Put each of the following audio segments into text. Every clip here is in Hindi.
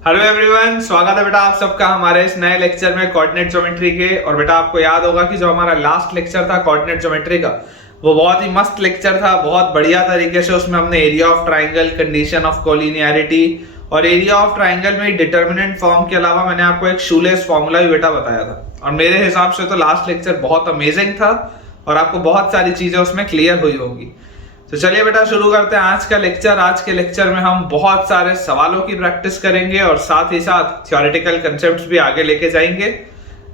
हेलो एवरीवन, स्वागत है बेटा आप सबका हमारे इस नए लेक्चर में कोऑर्डिनेट ज्योमेट्री के। और बेटा आपको याद होगा कि जो हमारा लास्ट लेक्चर था कोऑर्डिनेट ज्योमेट्री का, वो बहुत ही मस्त लेक्चर था। बहुत बढ़िया तरीके से उसमें हमने area of triangle, condition of collinearity और एरिया ऑफ ट्राइंगल में डिटर्मिनेंट फॉर्म के अलावा मैंने आपको एक शूलेस फॉर्मूला भी बेटा बताया था। और मेरे हिसाब से तो लास्ट लेक्चर बहुत अमेजिंग था और आपको बहुत सारी चीजें उसमें क्लियर हुई होंगी। तो चलिए बेटा शुरू करते हैं आज का लेक्चर। आज के लेक्चर में हम बहुत सारे सवालों की प्रैक्टिस करेंगे और साथ ही साथ थ्योरेटिकल कंसेप्ट्स भी आगे लेके जाएंगे।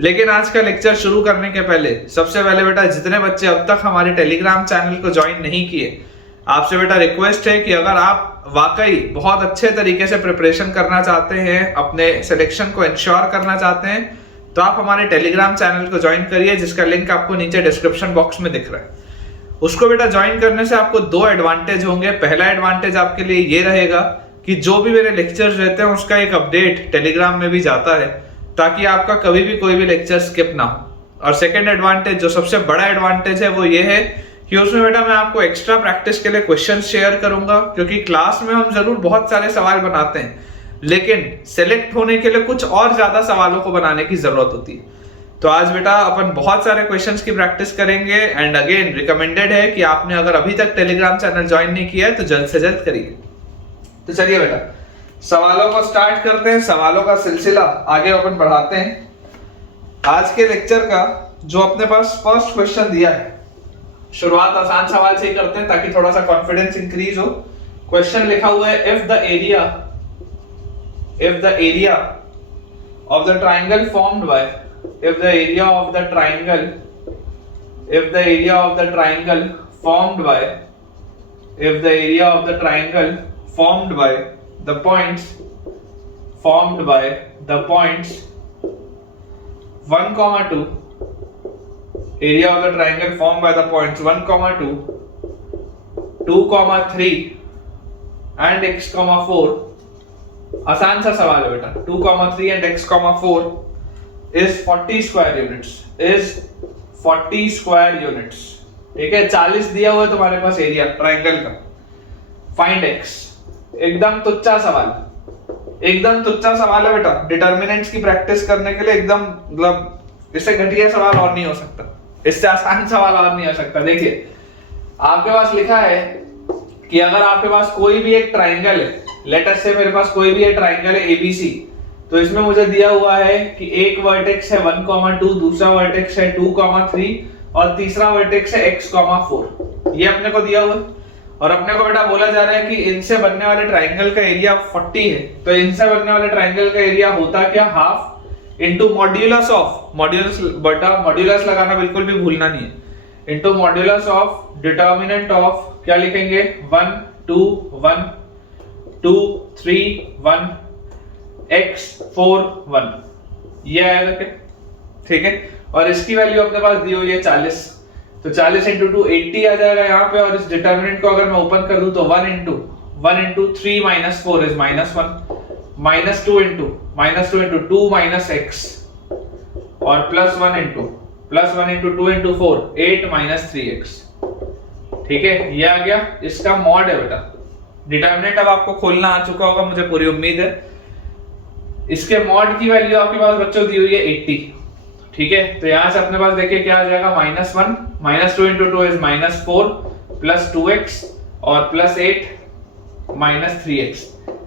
लेकिन आज का लेक्चर शुरू करने के पहले सबसे पहले बेटा जितने बच्चे अब तक हमारे टेलीग्राम चैनल को ज्वाइन नहीं किए, आपसे बेटा रिक्वेस्ट है कि अगर आप वाकई बहुत अच्छे तरीके से प्रिपरेशन करना चाहते हैं, अपने सिलेक्शन को इंश्योर करना चाहते हैं, तो आप हमारे टेलीग्राम चैनल को ज्वाइन करिए, जिसका लिंक आपको नीचे डिस्क्रिप्शन बॉक्स में दिख रहा है। उसको बेटा ज्वाइन करने से आपको दो एडवांटेज होंगे। पहला एडवांटेज आपके लिए ये रहेगा कि जो भी मेरे लेक्चर्स रहते हैं उसका एक अपडेट टेलीग्राम में भी जाता है, ताकि आपका कभी भी कोई भी लेक्चर स्किप ना हो। और सेकंड एडवांटेज, जो सबसे बड़ा एडवांटेज है, वो ये है कि उसमें बेटा मैं आपको एक्स्ट्रा प्रैक्टिस के लिए क्वेश्चन शेयर करूंगा। क्योंकि क्लास में हम जरूर बहुत सारे सवाल बनाते हैं, लेकिन सेलेक्ट होने के लिए कुछ और ज्यादा सवालों को बनाने की जरूरत होती है। तो आज बेटा अपन बहुत सारे क्वेश्चंस की प्रैक्टिस करेंगे। एंड अगेन रिकमेंडेड है कि आपने अगर अभी तक टेलीग्राम चैनल ज्वाइन नहीं किया है तो जल्द से जल्द करिए। तो चलिए बेटा सवालों को स्टार्ट करते हैं, सवालों का सिलसिला आगे अपन बढ़ाते हैं। आज के लेक्चर का जो अपने पास फर्स्ट क्वेश्चन दिया है, शुरुआत आसान सवाल से ही करते हैं ताकि थोड़ा सा कॉन्फिडेंस इंक्रीज हो। क्वेश्चन लिखा हुआ है, if the area of the triangle formed by if the area of the triangle formed by the points 1, 2, area of the triangle formed by the points 1, 2, 2, 3 and x, 4। आसान सा सवाल है बेटा। 2, 3 and x, 4 is 40 square units। ठीक है, 40 दिया हुआ है तुम्हारे पास एरिया ट्राइंगल का। फाइंड x, एकदम तुच्चा सवाल है बेटा। डिटर्मिनेंट्स की प्रैक्टिस करने के लिए एकदम मतलब इससे घटिया सवाल और नहीं हो सकता, इससे आसान सवाल और नहीं हो सकता। देखिए आपके पास लिखा है कि अगर आपके पास कोई भी एक ट्राइंगल है, लेट अस से मेरे पास कोई भी एक ट्राइंगल है ABC, तो इसमें मुझे दिया हुआ है कि एक वर्टेक्स है 1, 2, दूसरा वर्टेक्स है 2, 3 और तीसरा वर्टेक्स है x, 4। ये अपने को दिया हुआ है और अपने को बेटा बोला जा रहा है कि इनसे बनने वाले ट्राइंगल का एरिया 40 है। तो इनसे बनने वाले ट्राइंगल का एरिया होता क्या, half into modulus of, modulus लगाना बिल्कुल भी भूलना नहीं है, into modulus of determinant of, क्या लिखेंगे, 1, 2, 1, 2, 3, 1, x, 4, 1। ये आएगा क्या, ठीक है। और इसकी वैल्यू अपने पास दी हुई है 40, तो 40 इंटू 2 80 आ जाएगा यहाँ पे। और इस डिटर्मिनेंट को अगर मैं ओपन कर दूं तो 1 into 3 minus 4 is -1, -2 into 2 minus x और +1 इंटू 2 इंटू 4 8 माइनस 3x। ठीक है, ये आ गया, इसका मॉड है बेटा। डिटर्मिनेंट अब आपको खोलना आ चुका होगा, मुझे पूरी उम्मीद है। इसके मॉड की वैल्यू आपके पास बच्चों दी हुई है 80। ठीक है, तो यहां से अपने पास देखिए क्या आ जाएगा, -1, -2 इंटू 2 इज -4 प्लस 2x और +8 माइनस 3x।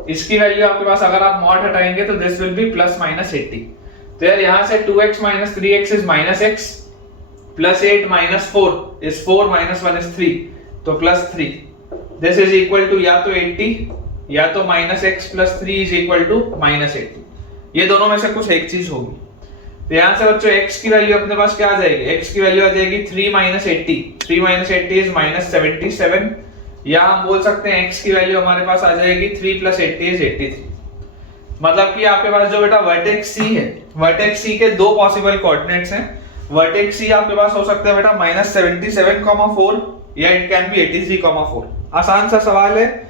इसकी वैल्यू आपके पास अगर आप मॉड हटाएंगे तो दिस विल बी +-80। तो यार यहां से 2x minus 3x is -x, +8 minus 4 is 4 minus 1 is 3, तो +3। दिस इज इक्वल टू या तो 80 या तो -x + 3 इज इक्वल टू -80। ये दोनों में से कुछ एक चीज होगी। तो यहां से बच्चों x की वैल्यू अपने पास क्या आ जाएगी, x की वैल्यू आ जाएगी 3 - 80। 3 - 80 इज -77, या हम बोल सकते हैं x की वैल्यू हमारे पास आ जाएगी 3 + 80 इज 83। मतलब कि आपके पास जो बेटा वर्टेक्स C है, वर्टेक्स C के दो पॉसिबल कोऑर्डिनेट्स हैं। वर्टेक्स C आपके पास हो सकता है बेटा -77,4 या इट कैन बी 83,4। आसान सा सवाल है।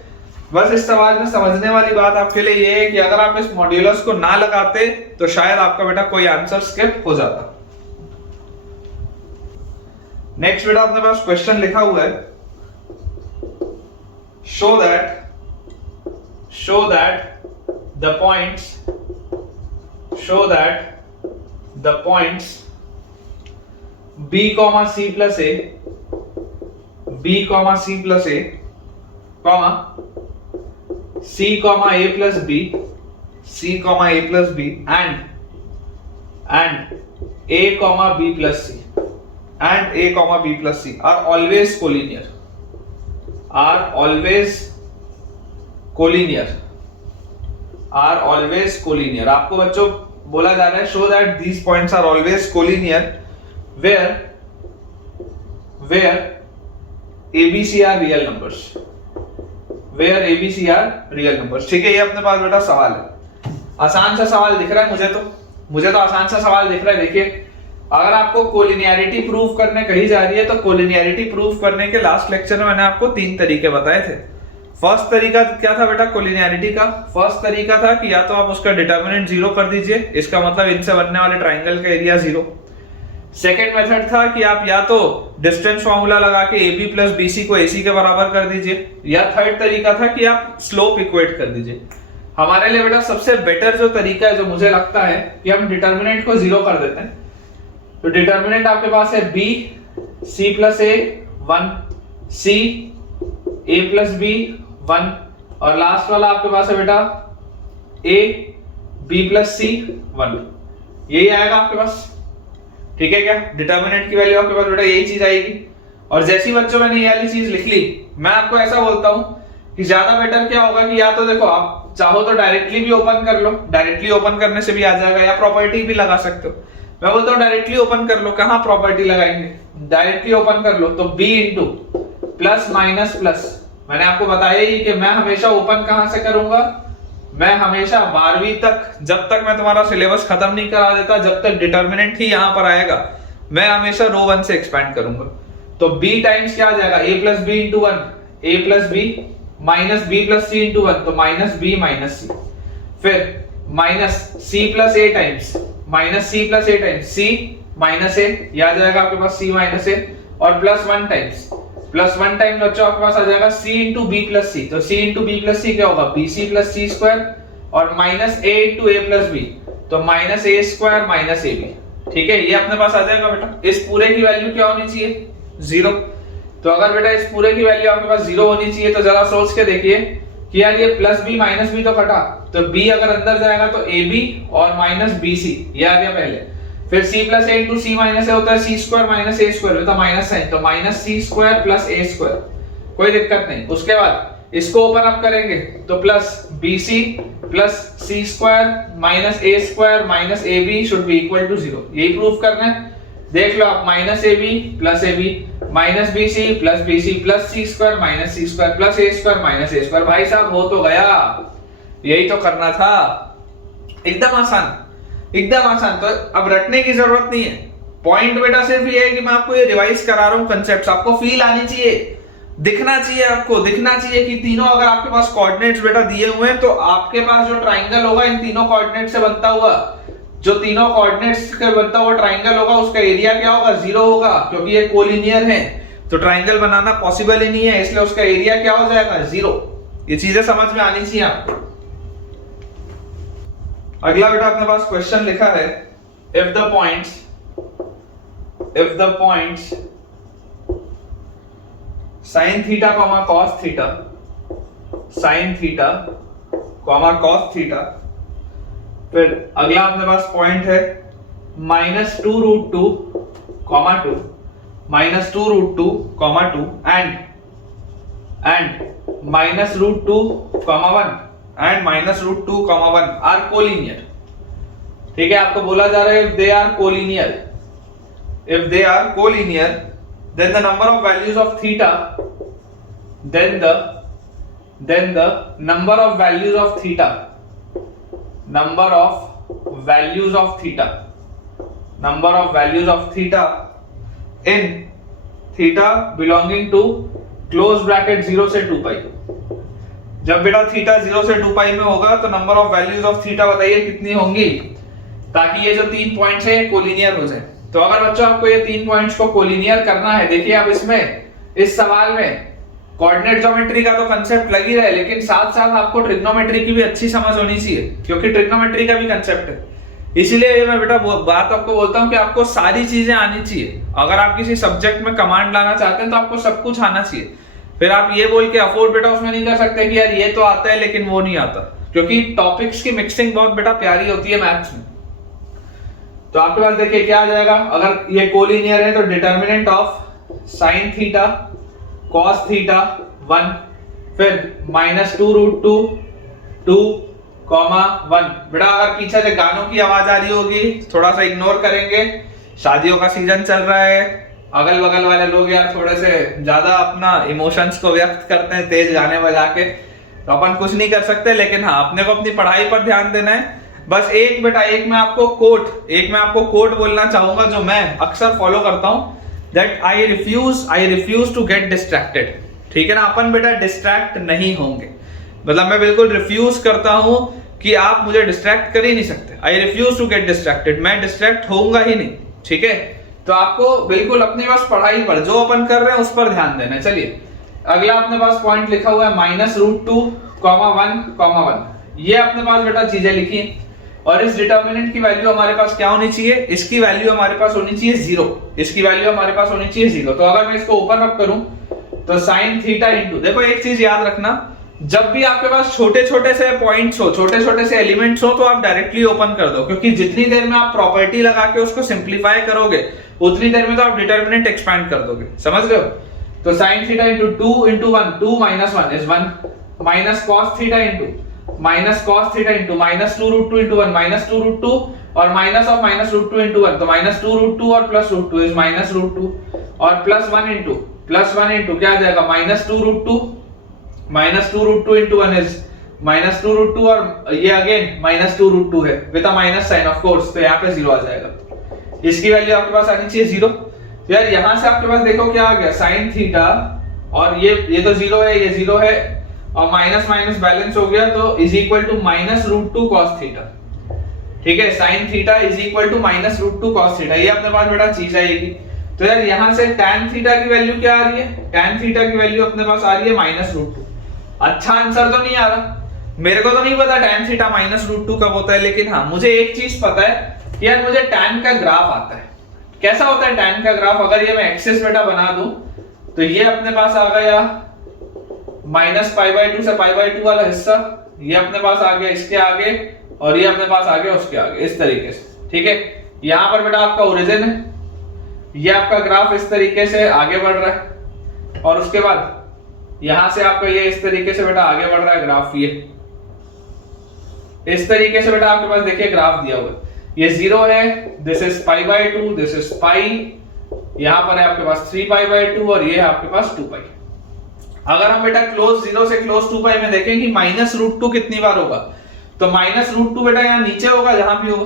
बस इस सवाल में समझने वाली बात आपके लिए ये है कि अगर आप इस मॉड्यूलस को ना लगाते तो शायद आपका बेटा कोई आंसर स्किप हो जाता। नेक्स्ट बेटा अपने पास क्वेश्चन लिखा हुआ है, show that the points show that the points b comma c plus a, b comma c plus a, comma c comma a plus b, c comma a plus b, and a comma b plus c, and a comma b plus c are always collinear, are always collinear, are always collinear. आपको बच्चों बोला जा रहा है show that these points are always collinear where ABC are real numbers, where ABC are real numbers. ठीक है, ये अपने पास बेटा सवाल है, आसान सा सवाल दिख रहा है मुझे तो आसान सा सवाल दिख रहा है। देखिए, अगर आपको कोलिनियरिटी प्रूव करने कही जा रही है तो कोलिनियरिटी प्रूव करने के लास्ट लेक्चर में मैंने आपको 3 तरीके बताए थे। फर्स्ट तरीका क्या था बेटा कोलिनियरिटी का? फर्स्ट तरीका था कि या तो आप उसका डिटर्मिनेंट 0 कर दीजिए, इसका मतलब इनसे बनने वाले ट्राइंगल का एरिया 0। सेकेंड मेथड था कि आप या तो डिस्टेंस फॉर्मूला लगा के AB प्लस BC को AC के बराबर कर दीजिए, या थर्ड तरीका था कि आप स्लोप इक्वेट कर दीजिए। हमारे लिए बेटा सबसे बेटर जो तरीका है, जो मुझे लगता है, कि हम डिटर्मिनेंट को 0 कर देते हैं। तो डिटर्मिनेंट आपके पास है B C plus A 1, C A plus B 1, और लास्ट वाला आपके पास है बेटा A B प्लस C 1। यही आएगा आपके पास, ठीक है क्या? डिटर्मिनेंट की वैल्यू आपके पास बेटा यही चीज आएगी। और जैसी बच्चों मैंने ये वाली चीज लिख ली, मैं आपको ऐसा बोलता हूं कि ज्यादा बेटर क्या होगा कि या तो देखो आप चाहो तो डायरेक्टली भी ओपन कर लो, डायरेक्टली ओपन करने से भी आ जाएगा, या प्रॉपर्टी भी लगा सकते हो। मैं बोलता हूँ डायरेक्टली ओपन कर लो। कहां प्रॉपर्टी लगाएंगे? डायरेक्टली ओपन कर लो तो b into plus minus plus, मैंने आपको बताया ही कि मैं हमेशा ओपन कहां से करूंगा, मैं हमेशा 12वीं तक, जब तक मैं तुम्हारा सिलेबस खत्म नहीं करा देता, जब तक डिटर्मिनेंट ही यहां पर आएगा, मैं हमेशा रो 1 से एक्सपैंड करूंगा। तो b टाइम्स क्या आ जाएगा? a plus b into 1, a plus b minus b plus c into 1, तो माइनस b माइनस c। फिर minus c plus a times, minus c plus a times c minus a, यह आ जाएगा आपके पास c माइनस a, और प्लस 1 टाइम्स, प्लस 1 टाइम्स बच्चों आपके पास आ जाएगा c into b plus c। तो c into b plus c क्या होगा? bc प्लस c स्क्वायर, और minus a into a plus b, तो minus a square minus ab। ठीक है, ये अपने पास आ जाएगा बेटा। इस पूरे की वैल्यू क्या होनी चाहिए? 0। तो अगर बेटा इस पूरे की वैल्यू आपके पास 0 होनी चाहिए, तो जरा सोच के देखिए कि यार ये प्लस b माइनस b तो कटा, तो b अगर अंदर जाएगा तो ab और माइनस bc, ये आ गया पहले। फिर c plus a into c minus a होता है c square minus a square, तो माइनस साइन, तो minus c square plus a square, कोई दिक्कत नहीं। उसके बाद इसको ओपन अप करेंगे तो plus bc plus c square minus a square minus ab should be equal to 0। यही प्रूफ करना है। देख लो आप, minus ab plus ab minus bc plus bc plus c square minus c square plus a square minus a square. भाई साहब हो तो गया, यही तो करना था। एकदम आसान, एकदम आसान। तो अब रटने की जरूरत नहीं है। पॉइंट बेटा सिर्फ ये है कि मैं आपको ये रिवाइज करा रहा हूं कंसेप्ट्स, आपको फील आनी चाहिए, दिखना चाहिए, आपको दिखना चाहिए कि तीनों अगर आपके पास कोऑर्डिनेट्स बेटा दिए हुए हैं तो आपके पास जो ट्राइंगल होगा इन तीनों कोऑर्डिनेट से बनता हुआ, जो तीनों कोऑर्डिनेट्स से बनता हुआ ट्राइंगल होगा, उसका एरिया क्या होगा? 0 होगा, क्योंकि ये कोलिनियर है तो ट्राइंगल बनाना पॉसिबल ही नहीं है, इसलिए उसका एरिया क्या हो जाएगा? 0। ये चीजें समझ में आनी चाहिए आपको। अगला बेटा अपने पास क्वेश्चन लिखा है, if the points sin theta comma cos theta, sin theta comma cos theta, फिर अगला अपने पास पॉइंट है -2 root 2 comma 2, -2 root 2 comma 2 and -√2 comma 1 and -√2 comma 1 are collinear. ठीक है, आपको बोला जा रहा है if they are collinear, if they are collinear then the number of values of theta, then the number of values of theta, number of values of theta, number of values of theta in theta belonging to close bracket 0 से 2 पाई। जब बेटा थीटा 0 से 2 पाई में होगा तो number of values of theta बताइए कितनी होंगी, ताकि ये जो 3 पॉइंट्स है कोलिनियर हो जाए। तो अगर बच्चों आपको ये 3 पॉइंट्स को कोलिनियर करना है, देखिए आप इसमें इस सवाल में कोऑर्डिनेट ज्योमेट्री का तो कंसेप्ट लग ही रहा है, लेकिन साथ साथ आपको ट्रिग्नोमेट्री की भी अच्छी समझ होनी चाहिए, क्योंकि ट्रिग्नोमेट्री का भी कंसेप्ट है। इसीलिए मैं बेटा बात आपको बोलता हूँ कि आपको सारी चीजें आनी चाहिए। अगर आप किसी सब्जेक्ट में कमांड लाना चाहते हैं तो आपको सब कुछ आना चाहिए। फिर आप ये बोल के अफोर्ड बेटा उसमें नहीं कर सकते कि यार ये तो आता है लेकिन वो नहीं आता, क्योंकि टॉपिक्स की मिक्सिंग बहुत बेटा प्यारी होती है मैथ्स में। तो आपके पास देखिए क्या आ जाएगा, अगर ये कोलिनियर है तो determinant of sine theta cos theta 1, फिर -2√2 बेटा अगर पीछे से गानों की आवाज आ रही होगी थोड़ा सा इग्नोर करेंगे, शादियों का सीजन चल रहा है, अगल बगल वाले लोग यार थोड़े से ज्यादा अपना इमोशंस को व्यक्त करते हैं तेज गाने बजा के, तो अपन कुछ नहीं कर सकते। लेकिन हाँ, अपने को अपनी पढ़ाई पर ध्यान देना है। बस एक मैं आपको कोट बोलना चाहूंगा जो मैं अक्सर फॉलो करता हूं, that I refuse to get distracted. ठीक है ना, अपन बेटा डिस्ट्रैक्ट नहीं होंगे, मतलब मैं बिल्कुल रिफ्यूज करता हूं कि आप मुझे डिस्ट्रैक्ट कर ही नहीं सकते। I refuse to get distracted, मैं डिस्ट्रैक्ट होऊंगा ही नहीं। ठीक है, तो आपको बिल्कुल अपने पास पढ़ाई पर जो अपन कर रहे हैं उस पर ध्यान देना है। चलिए अगला अपने पास पॉइंट लिखा हुआ है -√2, 1, ये अपने पास बेटा चीजें लिखी, और इस डिटर्मिनेंट की वैल्यू हमारे पास क्या होनी चाहिए, इसकी वैल्यू हमारे पास होनी चाहिए 0, इसकी वैल्यू हमारे पास होनी चाहिए 0। तो अगर मैं इसको ओपन अप करूं तो साइन थीटा इंटू, देखो एक चीज याद रखना, जब भी आपके पास छोटे छोटे से पॉइंट्स हो, छोटे छोटे से एलिमेंट्स हो, तो आप डायरेक्टली ओपन कर दो, क्योंकि जितनी देर में आप प्रॉपर्टी लगा के उसको सिंप्लीफाई करोगे उतनी देर में तो आप डिटर्मिनेंट एक्सपैंड कर दोगे। समझ रहे हो? तो sin theta into 2 into 1, 2 minus 1 is 1, minus cos theta into -2√2 into 1 -2√2, और माइनस ऑफ -√2 इंटू 1, तो -2√2 और +√2 is -√2, और +1 इंटू क्या आ जाएगा -2√2 इंटू 1 is -2√2, और ये अगेन -2√2 है with a minus sign of course, तो यहाँ पे 0 आ जाएगा। इसकी वैल्यू आपके पास आनी चाहिए 0। यार यहां से आपके पास देखो क्या आ गया, साइन थीटा, और ये तो 0 है, ये 0 है, और माइनस माइनस बैलेंस हो गया, तो is equal to -√2 cos theta. ठीक है, sine theta is equal to -√2 cos theta, ये अपने पास बेटा चीज आएगी। तो यार यहां से tan थीटा की वैल्यू क्या आ रही है, tan थीटा की वैल्यू अपने पास आ रही है -√2। अच्छा आंसर तो नहीं आ रहा, मेरे को तो नहीं पता tan थीटा -√2 कब होता है, लेकिन हाँ मुझे एक चीज पता है कि यार मुझे tan का ग्राफ आता है। कैसा होता है tan का ग्राफ, अगर ये मैं एक्सिस बेटा बना दूं तो ये अपने पास आ गया -π/2 से π/2 वाला हिस्सा, ये अपने पास आ गया इसके आगे, और ये अपने पास आ गया उसके आगे, इस तरीके से। ठीक है, यहां पर बेटा आपका ओरिजिन है, ये आपका ग्राफ इस तरीके से आगे बढ़ रहा है, और उसके बाद यहां से आपका ये इस तरीके से बेटा आगे बढ़ रहा है ग्राफ, ये इस तरीके से बेटा आपके पास देखिए ग्राफ दिया हुआ है, ये 0 है, this is π/2, this is pi, यहां पर है आपके पास 3π/2, और ये है आपके पास 2π। अगर हम बेटा क्लोज 0 से क्लोज 2π में देखें कि -√2 कितनी बार होगा, तो -√2 बेटा यहां नीचे होगा, जहां भी होगा।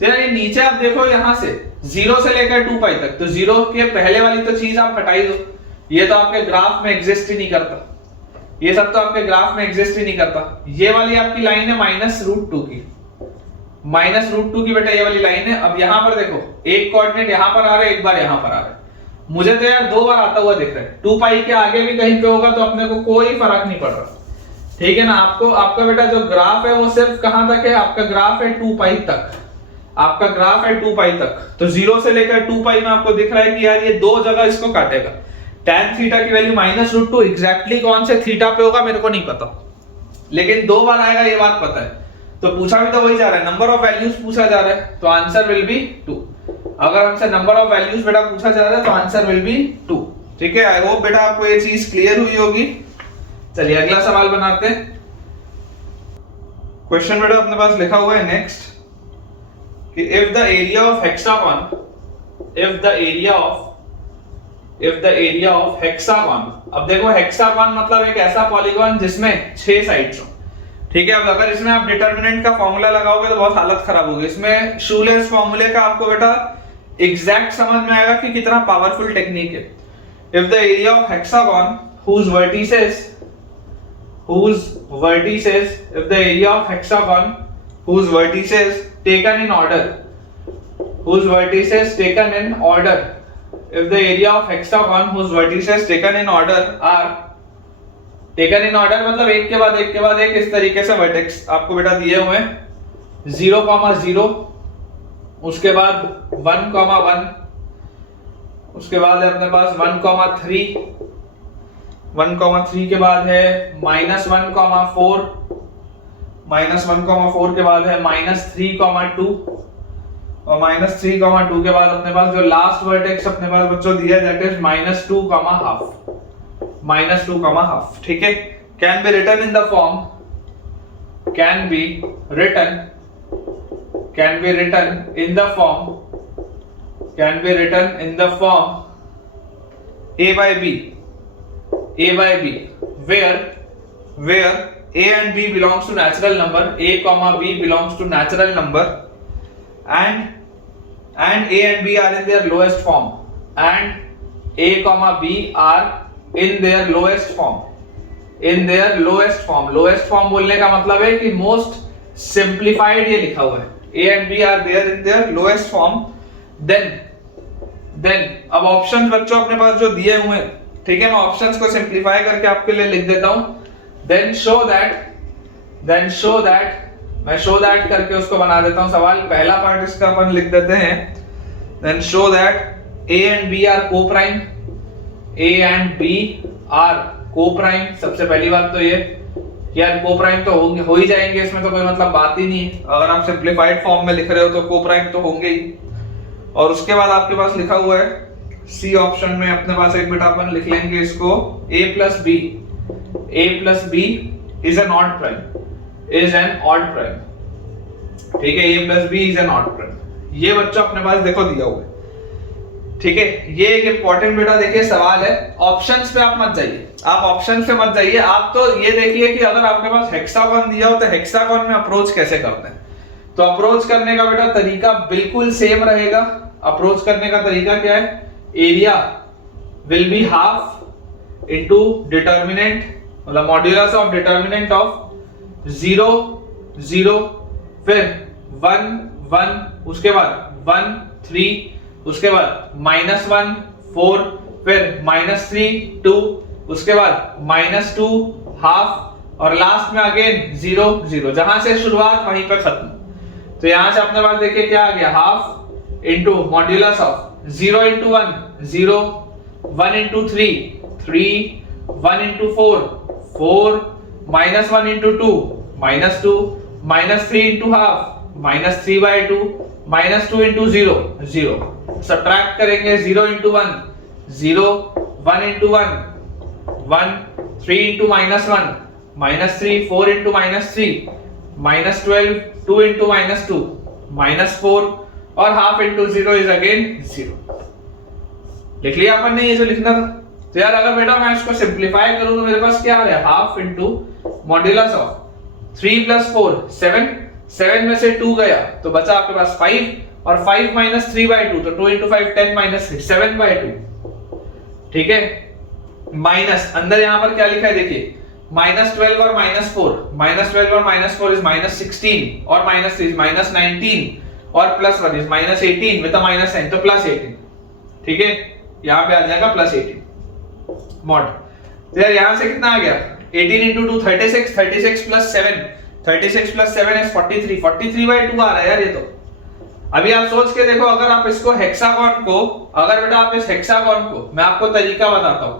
तो ये नीचे आप देखो यहां से 0 से लेकर 2π तक, तो 0 के पहले वाली तो चीज आप हटाई दो, ये तो आपके ग्राफ में एग्जिस्ट ही नहीं करता, ये सब तो आपके ग्राफ में एग्जिस्ट ही नहीं करता। ये वाली आपकी लाइन है -√2 की, -√2 की बेटा ये वाली लाइन है। अब यहां पर देखो एक कोऑर्डिनेट यहां पर आ रहा है, एक बार यहां पर आ रहा है, मुझे तो यार 2 बार आता हुआ दिख रहा है, 2π के आगे भी कहीं पे होगा तो अपने को कोई फर्क नहीं पड़ रहा। ठीक है ना, आपका बेटा जो ग्राफ है वो सिर्फ कहां तक है, आपका ग्राफ है 2π तक, आपका ग्राफ है 2π तक। तो 0 से लेकर 2π में आपको दिख रहा है कि यार ये दो जगह इसको काटेगा। tan थीटा की वैल्यू -√2 एग्जैक्टली कौन से थीटा पे होगा मेरे को नहीं पता, लेकिन 2 बार आएगा ये बात पता है। तो पूछा भी तो वही जा रहा है, नंबर ऑफ वैल्यूज पूछा जा रहा है, तो आंसर विल बी 2। अगर हमसे नंबर ऑफ वैल्यूज बेटा पूछा जा रहा है तो आंसर विल बी 2। ठीक है, आई होप बेटा आपको ये चीज क्लियर हुई होगी। चलिए अगला सवाल बनाते हैं। क्वेश्चन बेटा अपने पास लिखा हुआ है नेक्स्ट कि if the area of hexagon, अब देखो हेक्सागोन मतलब एक ऐसा पॉलीगॉन जिसमें 6 साइड्स हो। ठीक है, अब अगर इसमें आप डिटर्मिनेंट का फॉर्मूला लगाओगे तो बहुत हालत खराब होगी। इसमें शूलेस फॉर्मूले का आपको बेटा एग्जैक्ट समझ में आएगा कि कितना पावरफुल टेक्निक है। If the area of hexagon whose vertices if the area of hexagon whose vertices taken in order if the area of hexagon whose vertices taken in order are taken in order मतलब एक के बाद एक के बाद एक, इस तरीके से वर्टेक्स आपको बेटा दिए हुए हैं 0,0, उसके बाद 1,1, उसके बाद है अपने पास 1,3, 1,3 के बाद है -1,4, -1,4 के बाद है -3,2, और -3,2 के बाद अपने पास जो लास्ट वर्टेक्स अपने पास बच्चों दिया दैट इज -2,5, -2,5। ठीक है, can be written in the form, can be written in the form a by b where a and b belongs to natural number, a comma b belongs to natural number, and a and b are in their lowest form, and a comma b are in their lowest form, lowest form बोलने का मतलब है कि मोस्ट सिंप्लीफाइड ये लिखा हुआ है, a and b are there in their lowest form, then अब ऑप्शंस बच्चों अपने पास जो दिए हुए हैं, ठीक है, मैं ऑप्शंस को सिंप्लीफाई करके आपके लिए लिख देता हूं, then show that मैं show that करके उसको बना देता हूं सवाल। पहला पार्ट इसका अपन लिख देते हैं, then show that a and b are co-prime, सबसे पहली बात तो ये यार को-प्राइम तो होंगे, हो ही जाएंगे, इसमें तो कोई मतलब बात ही नहीं है, अगर आप सिंप्लीफाइड फॉर्म में लिख रहे हो तो को-प्राइम तो होंगे ही। और उसके बाद आपके पास लिखा हुआ है सी ऑप्शन में अपने पास एक बेटा अपन लिख लेंगे इसको a plus b is an odd prime, ठीक है, a plus b is an odd prime, ये बच्चा अपने पास देखो दिया हुआ है। ठीक है, ये एक इंपॉर्टेंट बेटा देखिए सवाल है, ऑप्शंस पे आप मत जाइए, आप तो ये देखिए कि अगर आपके पास हेक्सागोन दिया हो तो हेक्सागोन में अप्रोच कैसे करते हैं। तो अप्रोच करने का बेटा तरीका बिल्कुल सेम रहेगा। अप्रोच करने का तरीका क्या है, area will be half into determinant, मतलब मॉड्यूलस ऑफ डिटर्मिनेंट ऑफ 0 0, फिर 1 1, उसके बाद 1 3, उसके बाद -1 4, फिर -3 2, उसके बाद -2 हाफ, और लास्ट में अगेन 0 0, जहां से शुरुआत वहीं पे खत्म। तो यहां से अपने पास देखिए क्या आ गया, half into modulus of 0 into 1 0, 1 into 3 3, 1 into 4 4, -1 into 2 -2, -3 into half -3/2, -2 into 0 0, subtract करेंगे 0 into 1 0, 1 into 1 1, 3 into -1 -3, 4 into -3 -12, 2 into -2 -4, और हाफ इंटू 0 इज अगेन 0। लिख लिया अपन ने ये जो लिखना था। तो यार अगर बेटा मैं इसको सिंप्लीफाई करूं तो मेरे पास क्या आ रहा है, हाफ इंटू मॉड्यूलस ऑफ 3 + 4 7, 7 में से 2 गया तो बचा आपके पास 5, और 5 - 3/2, तो 2 into 5 10 - 3 7/2। ठीक है, माइनस अंदर यहां पर क्या लिखा है देखिए, -12 और -4, -12 और -4 इज -16, और -3 इज -19, और +1 is -18 with a minus sign, तो +18। ठीक है, यहां पे आ जाएगा +18 मॉड। तो यार यहां से कितना आ गया, 18 into 2 36, 36 + 7, 36 + 7 इज 43, 43/2 आ रहा है यार ये तो। अभी आप सोच के देखो, अगर आप इसको हेक्सागोन को, अगर बेटा आप इस हेक्सागोन को, मैं आपको तरीका बताता हूं,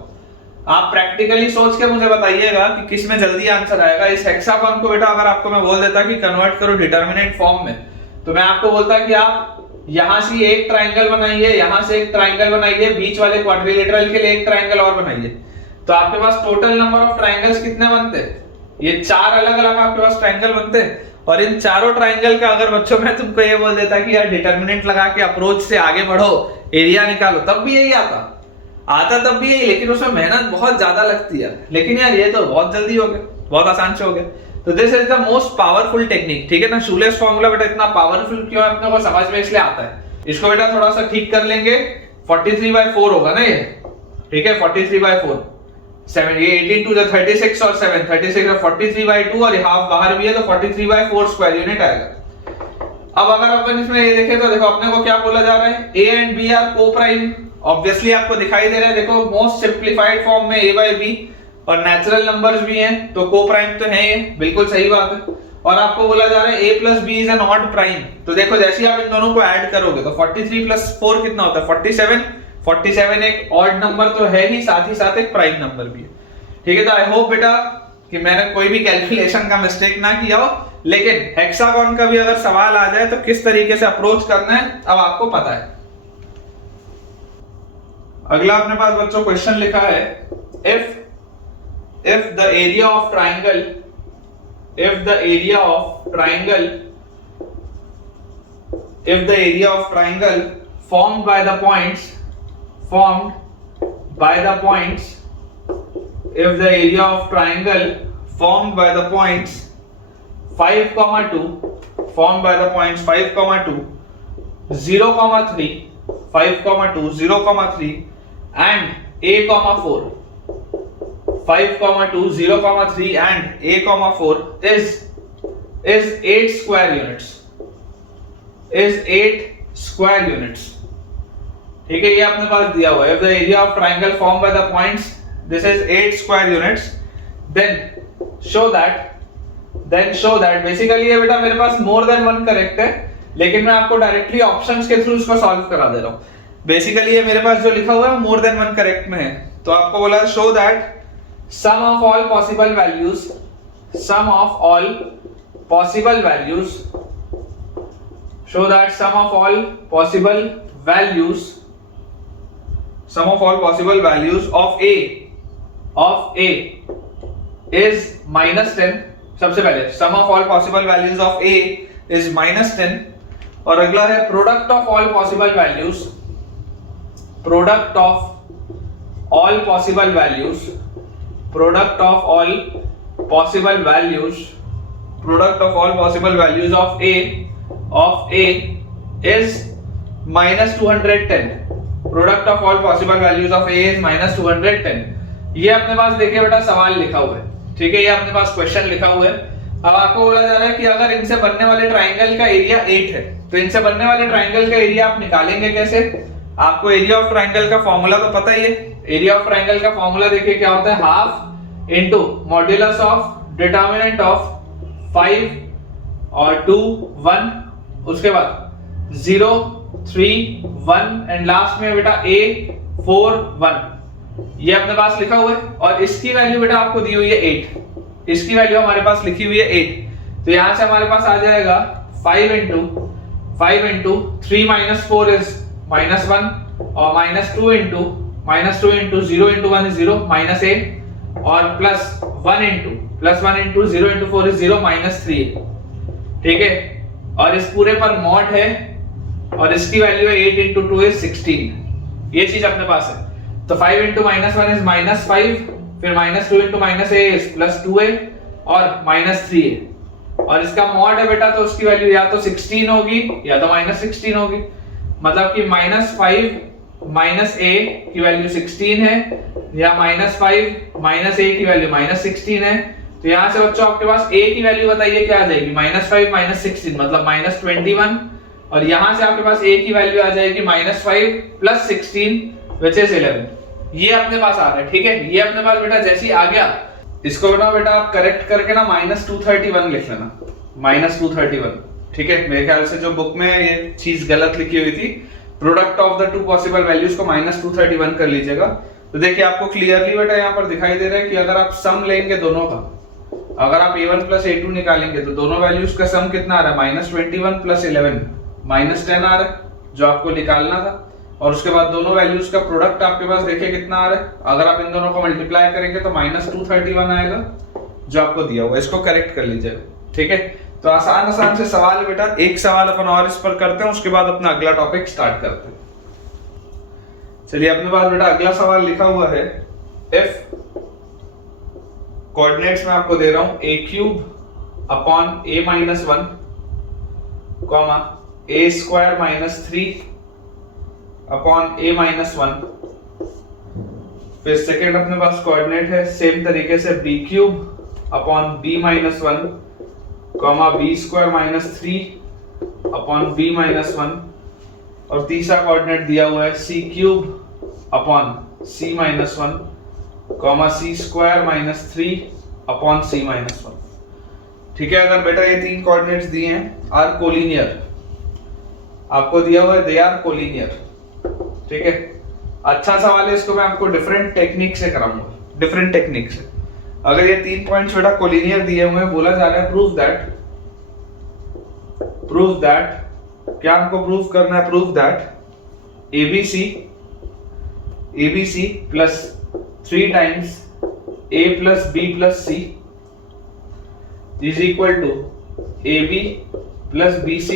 आप प्रैक्टिकली सोच के मुझे बताइएगा कि किस में जल्दी आंसर आएगा। इस हेक्सागोन को बेटा अगर आपको मैं बोल देता कि कन्वर्ट करो डिटर्मिनेंट फॉर्म में, तो मैं आपको बोलता कि आप यहां से एक ट्रायंगल बनाइए, यहां से एक ट्रायंगल बनाइए, बीच वाले क्वाड्रिलेटरल के लिए एक ट्रायंगल और बनाइए, तो आपके पास टोटल नंबर ऑफ ट्रायंगल्स कितने बनते हैं, ये 4 अलग-अलग आपके पास ट्रायंगल बनते हैं। और इन चारों ट्रायंगल का अगर बच्चों मैं तुमको ये बोल देता कि यार डिटर्मिनेंट लगा के अप्रोच से आगे बढ़ो, एरिया निकालो, तब भी यही आता तब भी यही, लेकिन उसमें मेहनत बहुत ज्यादा लगती है। लेकिन यार ये तो बहुत जल्दी हो गया, बहुत आसान से हो गया। तो this is the most powerful technique. ठीक है ना, शूलेस फॉर्मूला बेटा इतना पावरफुल क्यों है अपने को समझ में इसलिए आता है। इसको बेटा थोड़ा सा ठीक कर लेंगे, 43/4 होगा ना ये। ठीक है, 43/4 7, ये 18 to the 36 और 7, 36 और 43/2, और हाफ बाहर भी है तो 43/4 स्क्वायर यूनिट आएगा। अब अगर अपन इसमें ये देखें तो देखो अपने को क्या बोला जा रहा है, a and b आर को प्राइम। ऑब्वियसली आपको दिखाई दे रहा है, देखो मोस्ट सिंप्लीफाइड फॉर्म में a by b और नेचुरल नंबर्स भी हैं तो को प्राइम तो है, ये बिल्कुल सही बात है। और आपको बोला जा रहा है a plus b is an odd prime, तो देखो जैसे ही आप इन दोनों को ऐड करोगे तो 43 प्लस 4 कितना होता है 47। 47 एक ऑड नंबर तो है ही, साथ एक प्राइम नंबर भी है। ठीक है, तो आई होप बेटा कि मैंने कोई भी कैलकुलेशन का मिस्टेक ना किया हो, लेकिन हेक्सागोन का भी अगर सवाल आ जाए तो किस तरीके से अप्रोच करना है अब आपको पता है। अगला अपने पास बच्चों क्वेश्चन लिखा है, if the area of triangle formed by the points if the area of triangle formed by the points 5, 2 0, 3 5, 2 0, 3 and a, 4 5, 2 0, 3 and a, 4 is 8 square units ठीक है, ये अपने पास दिया हुआ है। If the area of triangle formed by the points this is 8 square units, then show that basically ये बेटा मेरे पास more than one करेक्ट है, लेकिन मैं आपको डायरेक्टली ऑप्शंस के थ्रू इसको सॉल्व करा दे रहा हूं। बेसिकली ये मेरे पास जो लिखा हुआ है मोर देन वन करेक्ट में है, तो आपको बोला show that sum of all possible values show that sum of all possible values of a is -10। सबसे पहले sum of all possible values of a is -10, और अगला है product of all possible values of a is -210। Product of all possible values of a is -210। ये अपने पास देखिए बेटा सवाल लिखा हुआ है, ठीक है, ये अपने पास क्वेश्चन लिखा हुआ है। अब आपको बोला जा रहा है कि अगर इनसे बनने वाले ट्राइंगल का एरिया 8 है, तो इनसे बनने वाले ट्राइंगल का एरिया आप निकालेंगे कैसे? आपको एरिया ऑफ ट्राइंगल का फॉर्मूला तो पता ही है। एरिया ऑफ ट्राइंगल का फॉर्मूला देखिए क्या होता है, half into modulus of determinant of 5 और 2 1, उसके बाद 0 3 1 एंड लास्ट में बेटा a 4 1, ये अपने पास लिखा हुआ है। और इसकी वैल्यू बेटा आपको दी हुई है 8, इसकी वैल्यू हमारे पास लिखी हुई है 8, तो यहां से हमारे पास आ जाएगा 5 इंटू 3 माइनस 4 इज -1 और -2 इंटू 0 इंटू 1 इज 0 -a और प्लस 1 इंटू 0 इंटू 4 इज 0 -3, ठीक है। और इस पूरे पर मॉड है और इसकी वैल्यू है 8 इंटू 2 इज 16, ये चीज अपने पास है। तो 5 इंटू -1 इज -5, फिर -2 इंटू -a इज +2a और -3a, और इसका मॉड है बेटा तो उसकी वैल्यू या तो 16 होगी या तो -16 होगी, मतलब कि -5 -a की वैल्यू 16 है या -5 -a की वैल्यू -16 है। तो यहां से बच्चों आपके पास a की वैल्यू बताइए क्या आ जाएगी, -5 -16 मतलब -21, और यहां से आपके पास a की वैल्यू आ जाएगी -5 + 16 which is 11। ये अपने पास आ रहा है, ठीक है। ये अपने पास बेटा जैसे ही आ गया, इसको बेटा आप करेक्ट करके ना -231 लिख लेना, -231, ठीक है। मेरे ख्याल से जो बुक में ये चीज गलत लिखी हुई थी, product of the two possible values को -231 कर लीजिएगा। तो देखिए आपको क्लियरली बेटा यहाँ पर दिखाई दे रहा है कि अगर आप सम लेंगे दोनों का, अगर आप a1 + a2 निकालेंगे तो दोनों वैल्यूज का सम कितना आ रहा है, -21 + 11 -10 आ रहा है, जो आपको निकालना था। और उसके बाद दोनों वैल्यूज का प्रोडक्ट आपके पास देखिए कितना आ रहा है, अगर आप इन दोनों को मल्टीप्लाई करेंगे तो -231 आएगा, जो आपको दिया हुआ है। इसको करेक्ट कर लीजिएगा, ठीक है। तो आसान से सवाल है बेटा, एक सवाल अपन और इस पर करते हैं, उसके बाद अपना अगला टॉपिक स्टार्ट करते हैं। चलिए अपने पास बेटा अगला सवाल लिखा हुआ है, इफ कोऑर्डिनेट्स में आपको दे रहा हूं a³ upon a - 1 a² - 3 upon a - 1। फिर सेकेंड अपने पास कोऑर्डिनेट है सेम तरीके से b³ upon b - 1 b² - 3 upon b - 1, और तीसरा कोऑर्डिनेट दिया हुआ है c³ अपॉन c - 1 कॉमा सी स्क्वायर माइनस 3 अपॉन सी माइनस 1। ठीक है, अगर बेटा ये तीन कोऑर्डिनेट्स दिए हैं आर कोलिनियर, आपको दिया हुआ है दे आर कोलिनियर। ठीक है, अच्छा सवाल है, इसको मैं आपको डिफरेंट टेक्निक से कराऊंगा, डिफरेंट टेक्निक से। अगर ये तीन पॉइंट्स बेटा कोलिनियर दिए हुए हैं, बोला जा रहा है प्रूव दैट क्या हमको प्रूव करना है, prove that ABC plus 3 times A plus B plus C is equal to AB plus BC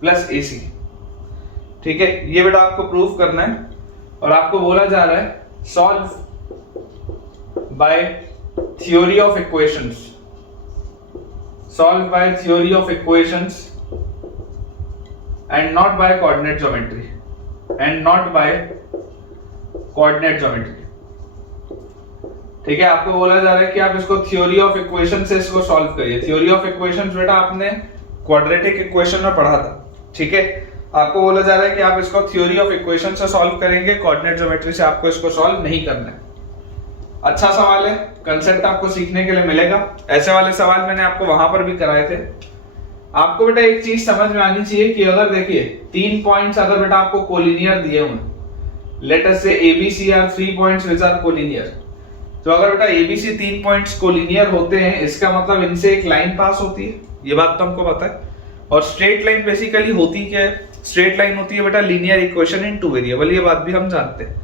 plus AC। ठीक है, ये बेटा आपको प्रूव करना है और आपको बोला जा रहा है solve by theory of equations, solve by theory of equations and not by coordinate geometry, and not by coordinate geometry. ठीक है, आपको बोला जा रहा है कि आप इसको थ्योरी ऑफ इक्वेशन से इसको सॉल्व करिए। थ्योरी ऑफ इक्वेशंस बेटा आपने क्वाड्रेटिक इक्वेशन में पढ़ा था। ठीक है, आपको बोला जा रहा है कि आप इसको थ्योरी ऑफ इक्वेशन से सॉल्व करेंगे, कोऑर्डिनेट ज्योमेट्री से आपको इसको सॉल्व नहीं करना है। अच्छा सवाल है, कंसेप्ट आपको सीखने के लिए मिलेगा। ऐसे वाले सवाल मैंने आपको वहां पर भी कराए थे। आपको बेटा एक चीज समझ में आनी चाहिए कि अगर देखिए तीन पॉइंट्स अगर बेटा आपको कोलिनियर दिए हुए, late us say ABC are 3 points which are collinear, तो अगर बेटा ABC 3 पॉइंट्स कोलिनियर होते हैं, इसका मतलब इनसे एक लाइन पास होती है, ये बात तो हमको पता है। और स्ट्रेट लाइन बेसिकली होती क्या है, स्ट्रेट लाइन होती है बेटा linear equation in two variable, ये बात भी हम जानते हैं।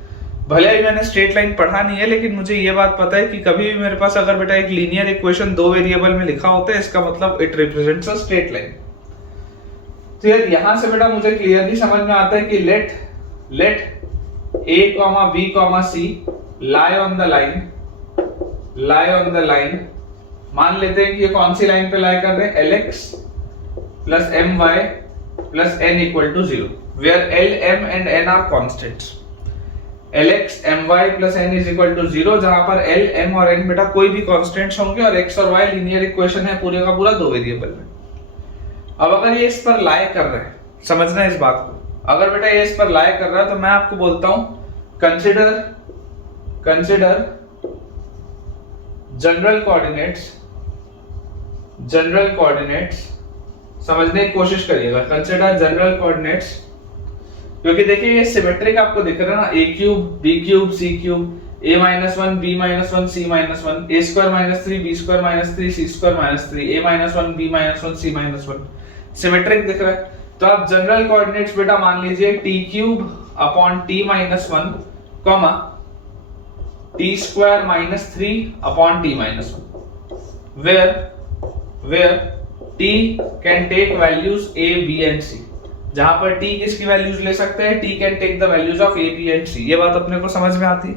भले ही मैंने स्ट्रेट लाइन पढ़ा नहीं है, लेकिन मुझे ये बात पता है कि कभी भी मेरे पास अगर बेटा एक लीनियर इक्वेशन 2 वेरिएबल में लिखा होता है, इसका मतलब it represents a straight line. तो यार यहां से बेटा मुझे क्लियरली समझ में आता है कि late A, B, C lie on the line, मान लेते हैं कि ये कौन सी लाइन पे लाई कर रहे हैं, LX plus My plus N equal to 0, where L, M and N are constants। LX, My plus N is equal to 0, जहां पर L, M और N बेटा कोई भी कांस्टेंट्स होंगे और X और Y लीनियर इक्वेशन है पूरे का पूरा 2 वेरिएबल में। अब अगर ये इस पर लाई कर रहे हैं, समझना है इस बात को, अगर बेटा ये इस पर लाई कर रहा है तो मैं आपको बोलता हूं कंसीडर जनरल कोऑर्डिनेट्स समझने की कोशिश करिएगा। कंसीडर जनरल कोऑर्डिनेट्स, क्योंकि देखिए ये सिमेट्रिक आपको दिख रहा है ना, a cube, b cube, c cube, a minus 1, b minus 1, c minus 1, a square minus 3, b square minus 3, c square minus 3, a minus 1, b minus 1, c minus 1, symmetric दिख रहा है। तो आप जनरल कोऑर्डिनेट्स बेटा मान लीजिए t cube upon t minus 1, comma t square minus 3 upon t minus 1, where t can take values a, b and c। जहां पर t किसकी वैल्यूज ले सकते हैं, t can take the values of a, b and c। ये बात अपने को समझ में आती है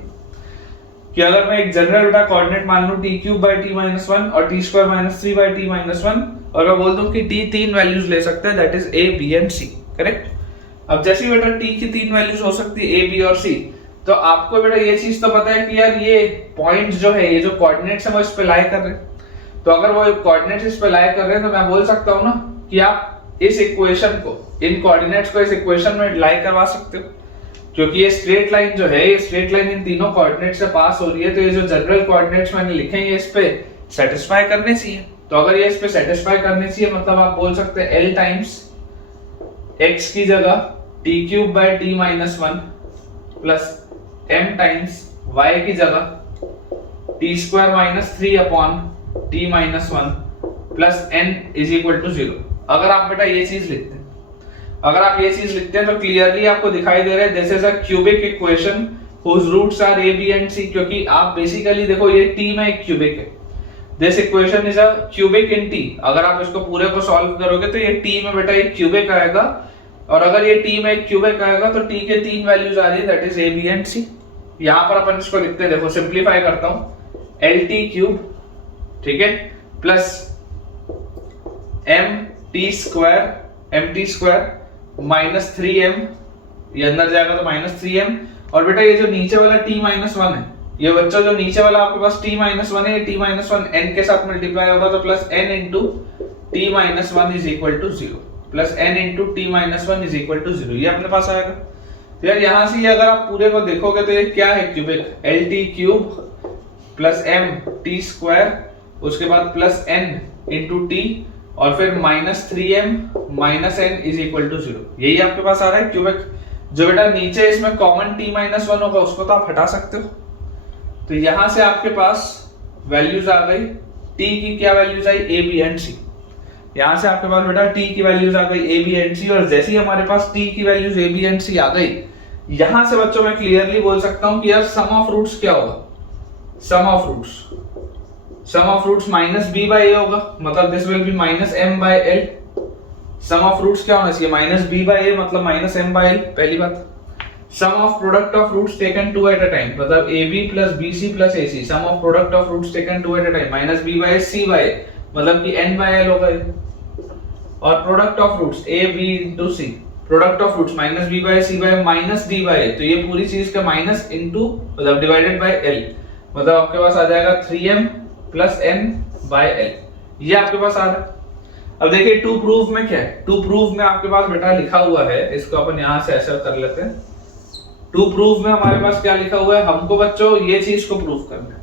कि अगर मैं एक जनरल बेटा कोऑर्डिनेट मान लूं t cube by t minus 1 और t square minus 3 by t minus 1, और मैं बोल दूं कि t तीन वैल्यूज ले सकता है, that is a, b and c, correct. अब जैसे बेटा t की तीन वैल्यूज हो सकती है a, b और c, तो आपको बेटा ये चीज तो पता है कि यार ये पॉइंट्स जो है, ये जो कोऑर्डिनेट्स है वो इस पे लाई कर रहे हैं। तो अगर वो कोऑर्डिनेट्स इस पे लाई कर रहे हैं तो मैं बोल सकता हूं ना कि आप इस इक्वेशन को, इन कोऑर्डिनेट्स को इस इक्वेशन में लाई करवा सकते हो, क्योंकि ये स्ट्रेट लाइन जो है, ये स्ट्रेट लाइन इन तीनों कोऑर्डिनेट से पास हो रही है। तो ये जो जनरल कोऑर्डिनेट्स मैंने लिखे हैं ये इस पे सेटिस्फाई करने चाहिए। तो अगर ये इस पे सेटिस्फाई करने चाहिए, मतलब आप बोल सकते हैं L टाइम्स x की जगह t cube by t minus 1 plus m times y की जगह t square minus 3 upon t minus 1 plus n is equal to 0। अगर आप बेटा ये चीज लिखते हैं, अगर आप ये चीज लिखते हैं तो क्लियरली आपको दिखाई दे रहा है this is a cubic equation whose roots are a, b and c, क्योंकि आप बेसिकली देखो ये t में एक क्यूबिक है, this equation is a cubic in t। अगर आप इसको पूरे को सॉल्व करोगे तो ये t में बेटा एक क्यूबिक आएगा, और अगर ये t में एक क्यूबिक आएगा तो t के तीन वैल्यूज आ रही है, that is a, b and c। यहां पर अपन इसको लिखते हैं, देखो सिंपलीफाई करता हूं, lt क्यूब, ठीक है, plus mt square minus 3m, ये अंदर जाएगा तो माइनस 3m, और बेटा ये जो नीचे वाला t माइनस 1 है, ये बच्चा जो नीचे वाला आपके पास t माइनस 1 है, ये t माइनस 1 n के साथ मल्टीप्लाई होगा तो plus n into t minus 1 is equal to 0, plus n into t minus 1 is equal to 0, ये अपने पास आएगा। तो यार यहां से ये अगर आप पूरे को देखोगे तो ये क्या है, cubic, lt cube plus m t square, उसके बाद प्लस एन इंटू टी, और फिर minus 3m minus n is equal to 0। यही आपके पास आ रहा है क्यूबिक। जो बेटा नीचे इसमें कॉमन t माइनस 1 होगा उसको तो आप हटा सकते हो। तो यहां से आपके पास वैल्यूज आ गई, t की क्या values I, a b and c। यहां से आपके पास बेटा t की वैल्यूज आ गई a b एंड c, और जैसे ही हमारे पास t की values a b and c आ गई, यहां से बच्चों मैं क्लियरली बोल सकता हूं कि यार सम ऑफ रूट्स क्या होगा, sum of roots minus b by a होगा, मतलब this will be minus m by l। Sum of roots क्या होना चाहिए, माइनस b बाय a मतलब माइनस m बाय l, पहली बात। Sum of product of roots taken two at a time, मतलब ab plus bc plus ac, sum of product of roots taken two at a time minus b by c by a, मतलब कि n बाय l होगा। और product of roots a b into c, product of roots minus b by c by minus d by a, तो ये पूरी चीज का माइनस इनटू मतलब डिवाइडेड बाय l, मतलब आपके पास आ जाएगा 3m plus n by l। ये आपके पास आ रहा है। अब देखिए टू प्रूफ में क्या है, टू प्रूफ में आपके पास बेटा लिखा हुआ है, इसको अपन यहां से ऐसा कर लेते हैं। टू प्रूफ में हमारे पास क्या लिखा हुआ है, हमको बच्चों ये चीज को प्रूफ करना है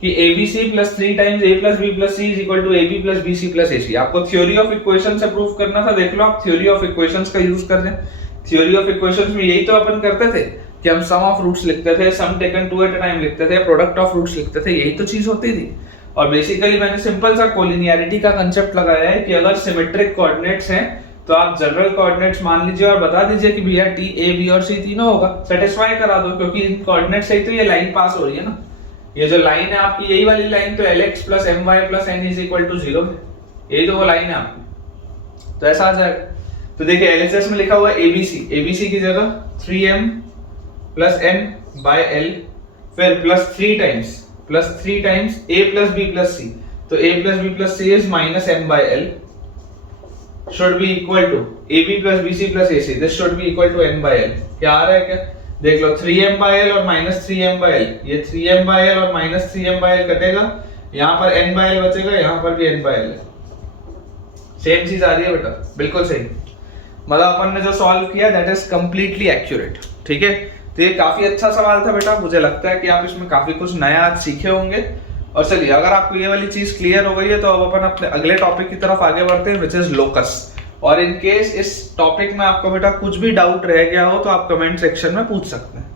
कि abc plus 3 times a plus b plus c is equal to ab plus bc plus ac। आपको थ्योरी ऑफ इक्वेशन से प्रूफ करना था, देख लो आप थ्योरी ऑफ इक्वेशंस का यूज कर रहे हैं। थ्योरी ऑफ इक्वेशंस में यही तो अपन करते थे कि हम सम ऑफ रूट्स लिखते थे, sum taken two at a time लिखते थे, प्रोडक्ट ऑफ रूट्स लिखते थे, यही तो चीज होती थी। और बेसिकली मैंने सिंपल सा कोलिनियरिटी का कांसेप्ट लगाया है कि अगर सिमेट्रिक कोऑर्डिनेट्स हैं तो आप जनरल कोऑर्डिनेट्स मान लीजिए और बता दीजिए कि भैया टी ए बी और सी तीनों होगा, सेटिस्फाई करा दो, क्योंकि इन कोऑर्डिनेट से ही तो ये लाइन पास हो रही है ना। ये जो लाइन है आपकी, यही वाली लाइन तो lx plus my plus n is equal to 0 है, यही तो वो लाइन है आपकी। तो ऐसा आ जाएगा। तो देखिए एलएचएस में लिखा हुआ है abc की जगह 3m plus n by l, फिर plus 3 times a plus b plus c, तो a plus b plus c is minus m by l should be equal to ab plus bc plus ac, this should be equal to n by l। क्या आ रहा है क्या, देख लो 3m by l और माइनस 3m by l, ये 3m by l और माइनस 3m by l कटेगा, यहाँ पर n by l बचेगा, यहाँ पर भी n by l है। सेम चीज आ रही है बेटा, बिल्कुल सही। मतलब अपन ने जो सॉल्व किया दैट इज कंप्लीटली एक्यूरेट, ठीक है। तो ये काफी अच्छा सवाल था बेटा, मुझे लगता है कि आप इसमें काफी कुछ नया आज सीखे होंगे। और चलिए अगर आपको ये वाली चीज क्लियर हो गई है तो अब अपन अपने अगले टॉपिक की तरफ आगे बढ़ते हैं, विच इज लोकस। और इन केस इस टॉपिक में आपको बेटा कुछ भी डाउट रह गया हो तो आप कमेंट सेक्शन में पूछ सकते हैं।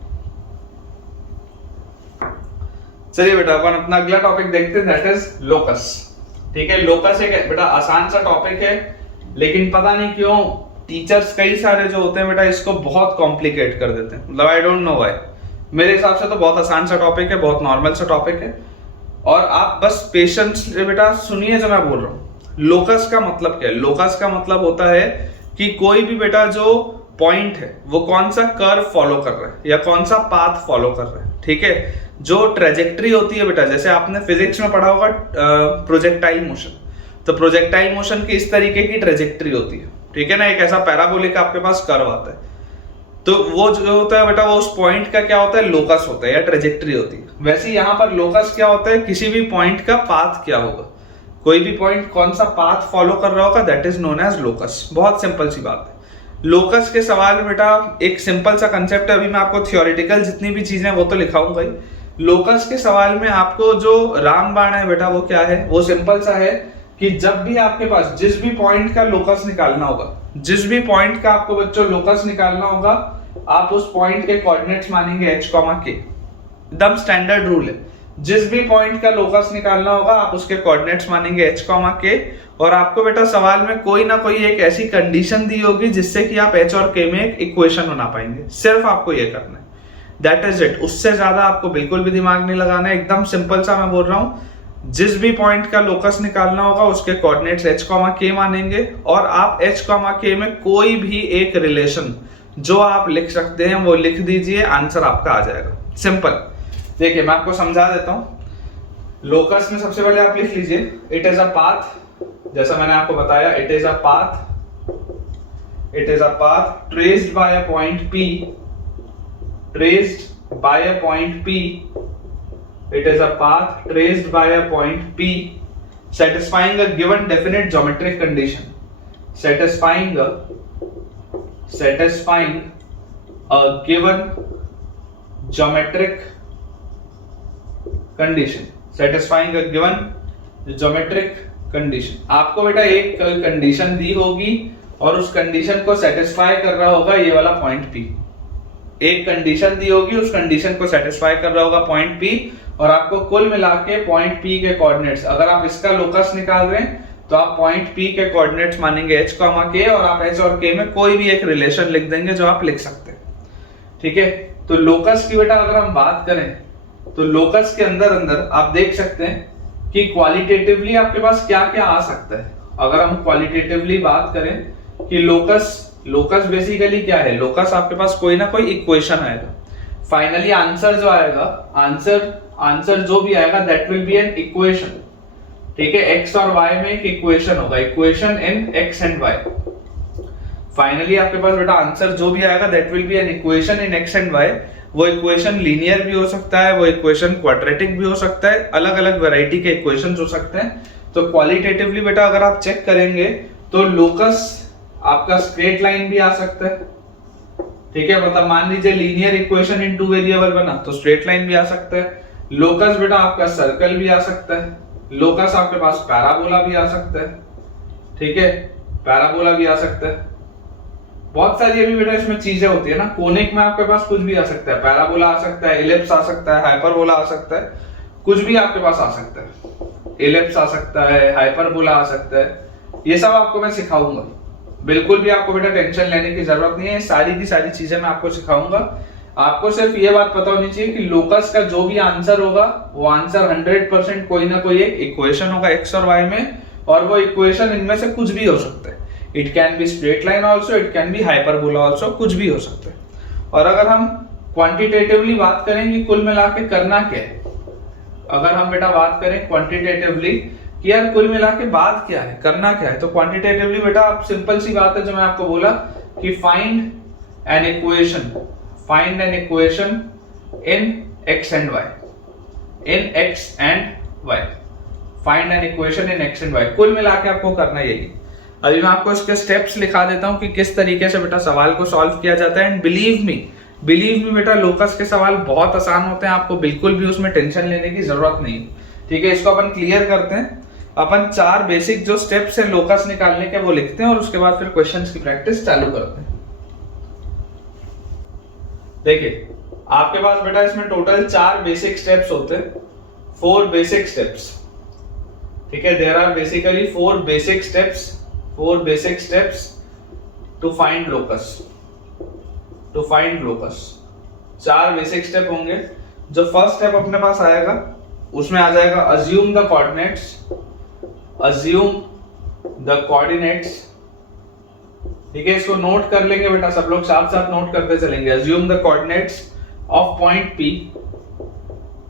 चलिए बेटा अपन अपना अगला टॉपिक देखते हैं, दैट इज लोकस। ठीक है, लोकस एक बेटा आसान सा टॉपिक है, लेकिन पता नहीं क्यों टीचर्स कई सारे जो होते हैं बेटा इसको बहुत कॉम्प्लिकेट कर देते हैं। मतलब आई डोंट नो व्हाई। मेरे हिसाब से तो बहुत आसान सा टॉपिक है, बहुत नॉर्मल सा टॉपिक है, और आप बस पेशेंस से बेटा सुनिए जो मैं बोल रहा हूँ। लोकस का मतलब क्या है, लोकस का मतलब होता है कि कोई भी बेटा जो पॉइंट है वो कौन सा कर्व फॉलो कर रहा है या कौन सा पाथ फॉलो कर रहा है। ठीक है, जो ट्रेजेक्ट्री होती है बेटा, जैसे आपने फिजिक्स में पढ़ा होगा प्रोजेक्टाइल मोशन, तो प्रोजेक्टाइल मोशन की इस तरीके की ट्रेजेक्ट्री होती है। ठीक है ना, एक ऐसा पैराबोलिक आपके पास कर्व आता है, तो वो जो होता है बेटा वो उस पॉइंट का क्या होता है, लोकस होता है या ट्रेजेक्ट्री होती है। वैसे यहाँ पर लोकस क्या होता है, किसी भी पॉइंट का पाथ क्या होगा, कोई भी पॉइंट कौन सा पाथ फॉलो कर रहा होगा, that is known as locus. बहुत सिंपल सी बात है। लोकस के सवाल में बेटा एक सिंपल सा कंसेप्ट है, अभी मैं आपको थियोरेटिकल जितनी भी चीजें वो तो लिखाऊंगा ही। लोकस के सवाल में आपको जो रामबाण है बेटा वो क्या है, वो सिंपल सा है कि जब भी आपके पास जिस भी पॉइंट का लोकस निकालना होगा, जिस भी पॉइंट का आपको बच्चों लोकस निकालना होगा, आप उस पॉइंट के कोऑर्डिनेट्स मानेंगे h, k। एकदम स्टैंडर्ड रूल है, जिस भी पॉइंट का लोकस निकालना होगा आप उसके कोऑर्डिनेट्स मानेंगे h, k। और आपको बेटा सवाल में कोई ना कोई एक ऐसी कंडीशन दी होगी जिससे कि आप h और k में एक इक्वेशन बना पाएंगे। सिर्फ आपको ये करना है, दैट इज इट। उससे ज्यादा आपको बिल्कुल भी दिमाग नहीं लगाना है, एकदम सिंपल सा मैं बोल रहा हूँ। जिस भी पॉइंट का लोकस निकालना होगा उसके कोऑर्डिनेट्स h, k मानेंगे, और आप h, k में कोई भी एक रिलेशन जो आप लिख सकते हैं वो लिख दीजिए, आंसर आपका आ जाएगा। सिंपल। देखिए मैं आपको समझा देता हूं। लोकस में सबसे पहले आप लिख लीजिए इट इज अ पाथ, जैसा मैंने आपको बताया, it is a path traced by a point P, traced by a point P, it is a path traced by a point P satisfying a given definite geometric condition, satisfying a given geometric condition। Satisfying a given geometric condition. आपको बेटा एक कंडीशन दी होगी और उस कंडीशन को सेटिस्फाई कर रहा होगा ये वाला पॉइंट P। एक कंडीशन दी होगी, उस कंडीशन को सेटिस्फाई कर रहा होगा पॉइंट P, और आपको कुल मिला के पॉइंट P के कोऑर्डिनेट्स, अगर आप इसका लोकस निकाल रहे हैं तो आप पॉइंट P के कोऑर्डिनेट्स मानेंगे h, k, और आप h और k में कोई भी एक रिलेशन लिख देंगे जो आप लिख सकते हैं। ठीक है, तो लोकस की बेटा अगर हम बात करें तो लोकस के अंदर अंदर आप देख सकते हैं कि क्वालिटेटिवली आपके पास क्या क्या आ सकता है। अगर हम क्वालिटेटिवली बात करें कि लोकस बेसिकली क्या है, लोकस आपके पास कोई ना कोई इक्वेशन आएगा, फाइनली आंसर जो आएगा, आंसर जो भी आएगा that will be an equation. ठीक है, x और y में एक इक्वेशन होगा, equation in x and y। Finally आपके पास बेटा आंसर जो भी आएगा that will be an equation in x and y। वो इक्वेशन लीनियर भी हो सकता है, वो इक्वेशन क्वाड्रेटिक भी हो सकता है, अलग अलग वैरायटी के इक्वेशंस हो सकते हैं। तो क्वालिटेटिवली बेटा अगर आप चेक करेंगे तो लोकस आपका स्ट्रेट लाइन भी आ सकता है। ठीक है, मतलब मान लीजिए लीनियर इक्वेशन इन 2 वेरिएबल बना तो स्ट्रेट लाइन भी आ सकता है। लोकस बेटा आपका सर्कल भी आ सकता है, लोकस आपके पास पैराबोला भी आ सकता है। ठीक है, पैराबोला भी आ सकता है, बहुत सारी अभी बेटा इसमें चीजें होती है ना। कोनिक में आपके पास कुछ भी आ सकता है, पैराबोला आ सकता है, इलिप्स आ सकता है, हाइपरबोला आ सकता है, कुछ भी आपके पास आ सकता है। इलिप्स आ सकता है, हाइपरबोला आ सकता है, ये सब आपको मैं सिखाऊंगा। बिल्कुल भी आपको बेटा टेंशन लेने की जरूरत नहीं है, सारी की सारी चीजें मैं आपको सिखाऊंगा। आपको सिर्फ ये बात पता होनी चाहिए कि लोकस का जो भी आंसर होगा वो आंसर 100% कोई ना कोई एक इक्वेशन होगा x और y में, और वो इक्वेशन इनमें से कुछ भी हो सकता है। It can be straight line also, it can be hyperbola also, कुछ भी हो सकता है। और अगर हम क्वांटिटेटिवली बात करें कि कुल मिला के करना क्या है, अगर हम बेटा बात करें क्वांटिटेटिवली कि यार कुल मिला के बात क्या है, करना क्या है, तो क्वांटिटेटिवली बेटा आप सिंपल सी बात है जो मैं आपको बोला कि find an equation in x and y, find an equation in x and y। कुल मिला के आपको करना यही। अभी मैं आपको इसके स्टेप्स लिखा देता हूं कि किस तरीके से बेटा सवाल को सॉल्व किया जाता है। एंड बिलीव मी बेटा लोकस के सवाल बहुत आसान होते हैं, आपको बिल्कुल भी उसमें टेंशन लेने की जरूरत नहीं। ठीक है, इसको अपन क्लियर करते हैं। अपन 4 बेसिक जो स्टेप्स है लोकस निकालने के वो लिखते हैं और उसके बाद फिर क्वेश्चंस की प्रैक्टिस चालू करते हैं। देखिए आपके पास बेटा इसमें टोटल 4 बेसिक स्टेप्स होते हैं, 4 बेसिक स्टेप्स। ठीक है, there are basically 4 basic steps to find locus. 4 basic step होंगे। जो फर्स्ट स्टेप अपने पास आएगा उसमें आ जाएगा अज्यूम द कोऑर्डिनेट्स। ठीक है, इसको नोट कर लेंगे बेटा, सब लोग साथ साथ नोट करते चलेंगे। Assume the coordinates of point P,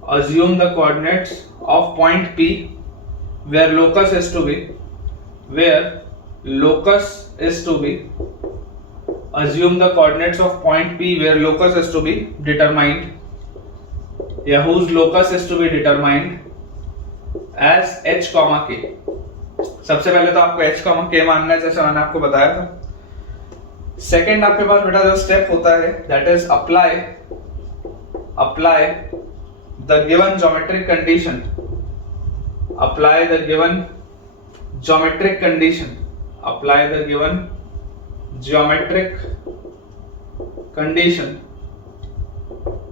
assume the coordinates of point P where locus is to be, assume the coordinates of point P where locus is to be determined, या whose locus is to be determined as h, k। सबसे पहले तो आपको h, k मानना है जैसे मैंने आपको बताया था। सेकेंड आपके पास बेटा जो स्टेप होता है that is apply the given geometric condition,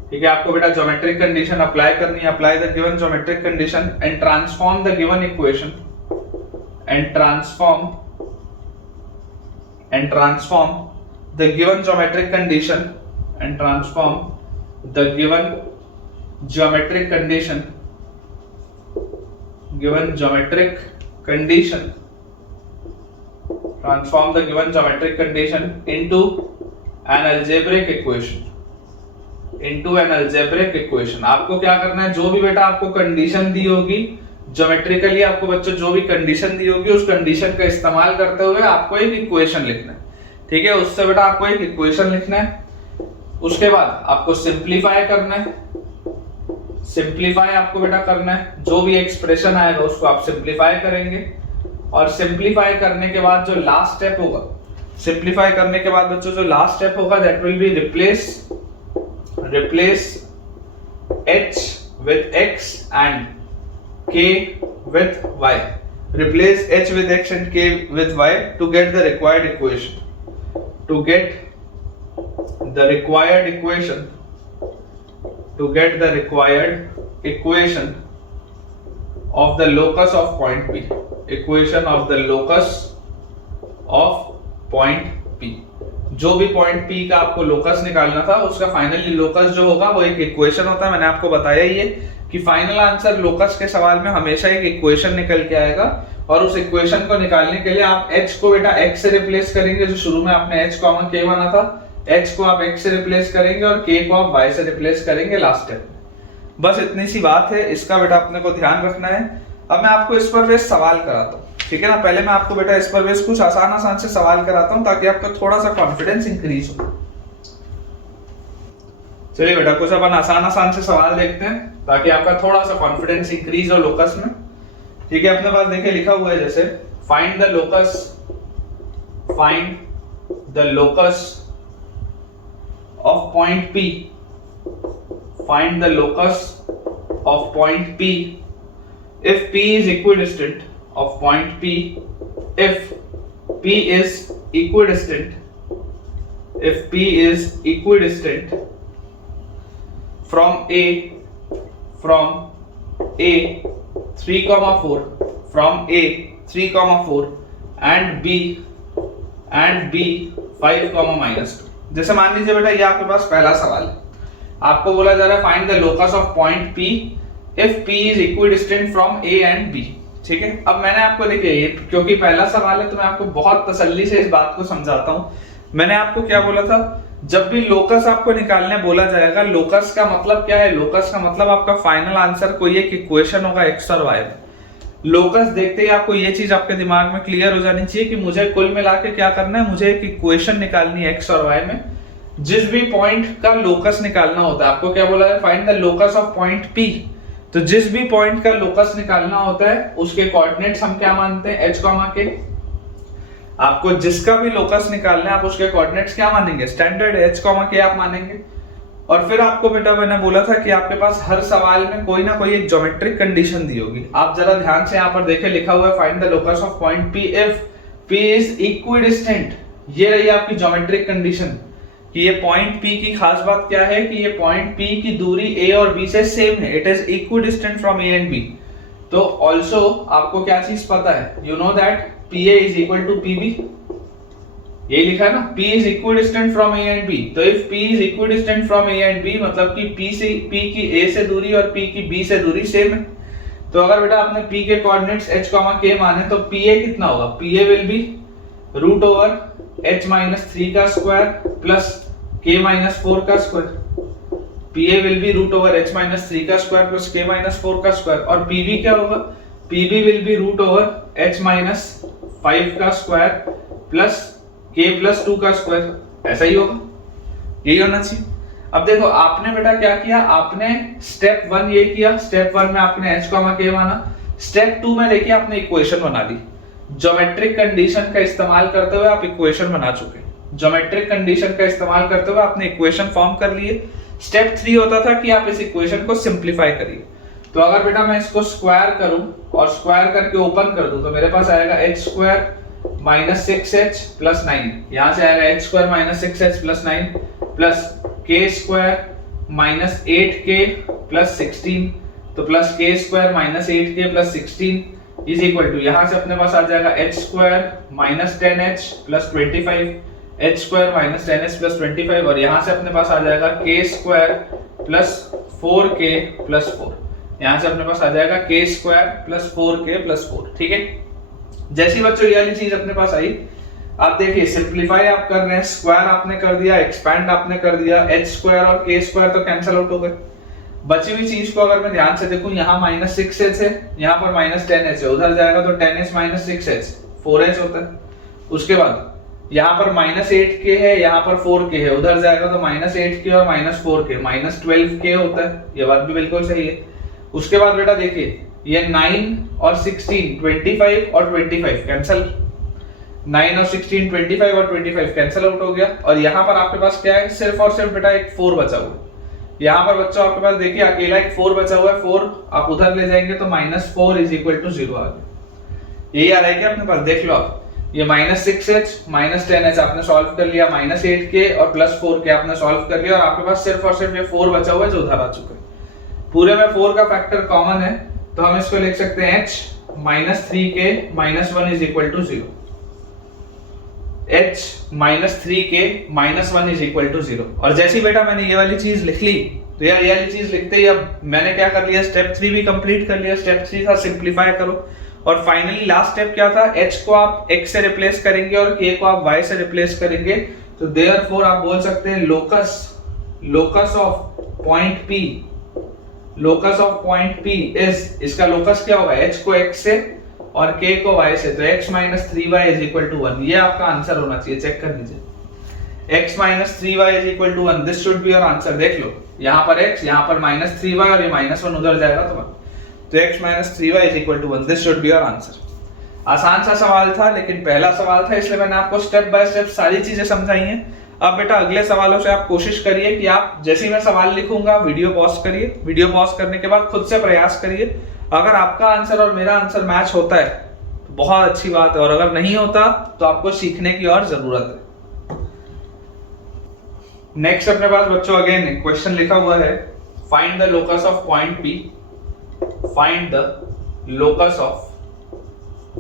ठीक है, आपको बेटा ज्योमेट्रिक कंडीशन अप्लाई करनी है। Apply the given geometric condition and transform the given equation, and transform the given geometric condition and transform the given geometric condition transform the given geometric condition into an algebraic equation। आपको क्या करना है, जो भी बेटा आपको कंडीशन दी होगी ज्योमेट्रिकली, आपको बच्चों जो भी कंडीशन दी होगी उस कंडीशन का इस्तेमाल करते हुए आपको एक इक्वेशन लिखना है। ठीक है, उससे बेटा आपको एक इक्वेशन लिखना है। उसके बाद आपको सिंप्लीफाई करना है। आपको बेटा करना है, जो भी एक्सप्रेशन आएगा उसको आप सिंप्लीफाई करेंगे। और सिंप्लीफाई करने के बाद जो लास्ट स्टेप होगा, सिंप्लीफाई करने के बाद बच्चों जो लास्ट स्टेप होगा that will be replace h with x and k with y. Replace h with x and k with y to get the required equation. To get the required equation of the locus of point P. Equation of the locus of point P. जो भी पॉइंट P का आपको लोकस निकालना था उसका फाइनली लोकस जो होगा वो एक इक्वेशन होता है। मैंने आपको बताया ही है कि फाइनल आंसर लोकस के सवाल में हमेशा एक इक्वेशन निकल के आएगा और उस इक्वेशन को निकालने के लिए आप h को बेटा x से रिप्लेस करेंगे, जो शुरू में आपने h कॉमन k माना था, h को आप x से रिप्लेस करेंगे और k को आप y से रिप्लेस करेंगे लास्ट स्टेप में। बस इतनी सी बात है, इसका बेटा अपने को ध्यान रखना है। अब मैं आपको इस पर बेस सवाल कराता हूँ, ठीक है ना। पहले मैं आपको बेटा इस पर बेस कुछ आसान से सवाल कराता हूँ ताकि आपका थोड़ा सा कॉन्फिडेंस इंक्रीज हो। चलिए बेटा कुछ अपन आसान से सवाल देखते हैं ताकि आपका थोड़ा सा कॉन्फिडेंस इंक्रीज हो लोकस में, ठीक है। अपने पास देखिए लिखा हुआ है जैसे find the locus of point P, find the locus of point P if P is equidistant of point P, if P is equidistant from A 3,4 and B 5,-2। जैसे मान लीजिए बेटा ये आपके पास पहला सवाल है, आपको बोला जा रहा है find the locus of point P if P is equidistant from A and B, ठीक है। अब मैंने आपको देखिए ये क्योंकि पहला सवाल है तो मैं आपको बहुत तसल्ली से इस बात को समझाता हूं। मैंने आपको क्या बोला था, जब भी लोकस आपको निकालने बोला जाएगा, लोकस का मतलब क्या है, लोकस का मतलब आपका फाइनल आंसर कोई एक इक्वेशन होगा x और y में। लोकस देखते ही आपको ये चीज आपके दिमाग में क्लियर हो जानी चाहिए कि मुझे कुल मिला के क्या करना है, मुझे एक इक्वेशन निकालनी है x और y में। जिस भी पॉइंट का लोकस निकालना होता है, आपको क्या बोला है, find the locus of point P। तो जिस भी पॉइंट का लोकस निकालना होता है उसके कोऑर्डिनेट्स हम क्या मानते हैं, h, k। आपको जिसका भी लोकस निकालना है आप उसके कोऑर्डिनेट्स क्या मानेंगे, स्टैंडर्ड h, k आप मानेंगे। और फिर आपको बेटा मैंने बोला था कि आपके पास हर सवाल में कोई ना कोई एक ज्योमेट्रिक कंडीशन दी होगी। आप जरा ध्यान से यहाँ पर देखें, लिखा हुआ है find the locus of point P if P is equidistant। ये रही आपकी ज्योमेट्रिक कंडीशन कि ये पॉइंट P की खास बात क्या है कि ये पॉइंट P की दूरी A और B से सेम है, it is equidistant from A and B। तो ऑल्सो आपको क्या चीज पता है, you know that PA is equal to PB, ये लिखा है ना, P is equidistant from A and B। तो if P is equidistant from A and B मतलब कि P की A से दूरी और P की B से दूरी सेम है। तो अगर बेटा आपने P के कोऑर्डिनेट्स h, k माने तो PA कितना होगा, PA will be root over h-3 का स्क्वायर प्लस k-4 का square. PA will be root over h-3 का स्क्वायर प्लस k-4 का स्क्वायर। और PB क्या होगा, PB will be root over h-5 का स्क्वायर प्लस k+2 का स्क्वायर। ऐसा ही होगा, यही होना चाहिए। अब देखो आपने बेटा क्या किया, आपने स्टेप 1 ये किया, स्टेप 1 में आपने h, k माना। स्टेप 2 में देखिए आपने इक्वेशन बना दी। ज्योमेट्रिक कंडीशन का इस्तेमाल करते हुए आप इक्वेशन बना चुके। ज्योमेट्रिक कंडीशन का इस्तेमाल करते हुए आपने इक्वेशन फॉर्म कर लिए। स्टेप 3 होता था कि आप इस इक्वेशन को सिंप्लीफाई करिए। तो अगर बेटा मैं इसको स्क्वायर करूं और स्क्वायर करके ओपन कर दूं तो मेरे पास आएगा h² माइनस 6h प्लस 9। यहां से आएगा h² - 6h plus 9 plus k² minus 8k plus 16। तो plus k² minus 8k plus 16 is equal to, यहां से अपने पास आ जाएगा h² minus 10h plus 25, h² minus 10h plus 25 और यहां से अपने पास आ जाएगा k² प्लस 4k प्लस 4। यहां से अपने पास आ जाएगा k² प्लस 4k प्लस 4, ठीक है। जैसी बच्चों ये वाली चीज अपने पास आई, आप देखिए सिंप्लीफाई आप कर रहे हैं, स्क्वायर आपने कर दिया, एक्सपैंड आपने कर दिया, h² और k² तो कैंसिल आउट हो गए। बची हुई चीज को अगर मैं ध्यान से देखूं, यहाँ माइनस 6h है, यहाँ पर माइनस 10h है, उधर जाएगा तो 10h माइनस 6h 4h होता है। उसके बाद यहाँ पर माइनस 8k है, यहाँ पर 4k है, उधर जाएगा तो माइनस 8k और माइनस 4k माइनस 12k होता है। ये बात भी बिल्कुल सही है। उसके बाद बेटा देखिए ये 9 और 16 25 और 25 कैंसिल, 9 और 16 25 और 25 कैंसिल आउट हो गया। और यहाँ पर आपके पास क्या है, सिर्फ और सिर्फ बेटा एक 4 बचा हुआ। यहाँ पर बच्चों आपके पास देखिए अकेला एक 4 बचा हुआ है, 4 आप उधर ले जाएंगे तो -4 = 0 आ गया। यही आ रहा है क्या अपने पास, देख लो आप, ये -6h -10h आपने सॉल्व कर लिया, -8k और +4k आपने सॉल्व कर लिया, और आपके पास सिर्फ और सिर्फ ये 4 बचा हुआ है जो उधर आ चुका है। पूरे में 4 का फैक्टर कॉमन है तो हम इसको लिख सकते हैं h -3k - 1 = 0। h -3k - 1 = 0। और जैसी बेटा मैंने ये वाली चीज लिख ली तो यार ये वाली चीज लिखते ही अब मैंने क्या कर लिया, स्टेप 3 भी कंप्लीट कर लिया। स्टेप 3 था सिंपलीफाई करो, और फाइनली लास्ट स्टेप क्या था, h को आप x से रिप्लेस करेंगे और k को आप y से रिप्लेस करेंगे, तो देयरफॉर आप बोल सकते हैं locus of point P, locus of point P is, इसका लोकस क्या होगा, h को x से और k को y से, तो x - 3y = 1। ये आपका आंसर होना चाहिए, चेक कर लीजिए, x - 3y = 1, this should be your answer. देख लो यहाँ पर x, यहाँ पर -3y और ये -1 उधर जाएगा तो x - 3y = 1, this should be your answer. आसान सा सवाल था लेकिन पहला सवाल था, इसलिए मैंने आपको स्टेप बाय स्टेप सारी चीजें समझाई हैं। अब बेटा अगले सवालों से आप कोशिश करिए कि आप जैसे ही मैं सवाल लिखूंगा वीडियो पॉज करिए, वीडियो पॉज करने के बाद खुद से प्रयास करिए। अगर आपका आंसर और मेरा आंसर मैच होता है तो बहुत अच्छी बात है, और अगर नहीं होता तो आपको सीखने की और जरूरत है। नेक्स्ट अपने पास बच्चों अगेन क्वेश्चन लिखा हुआ है, find the locus of point P,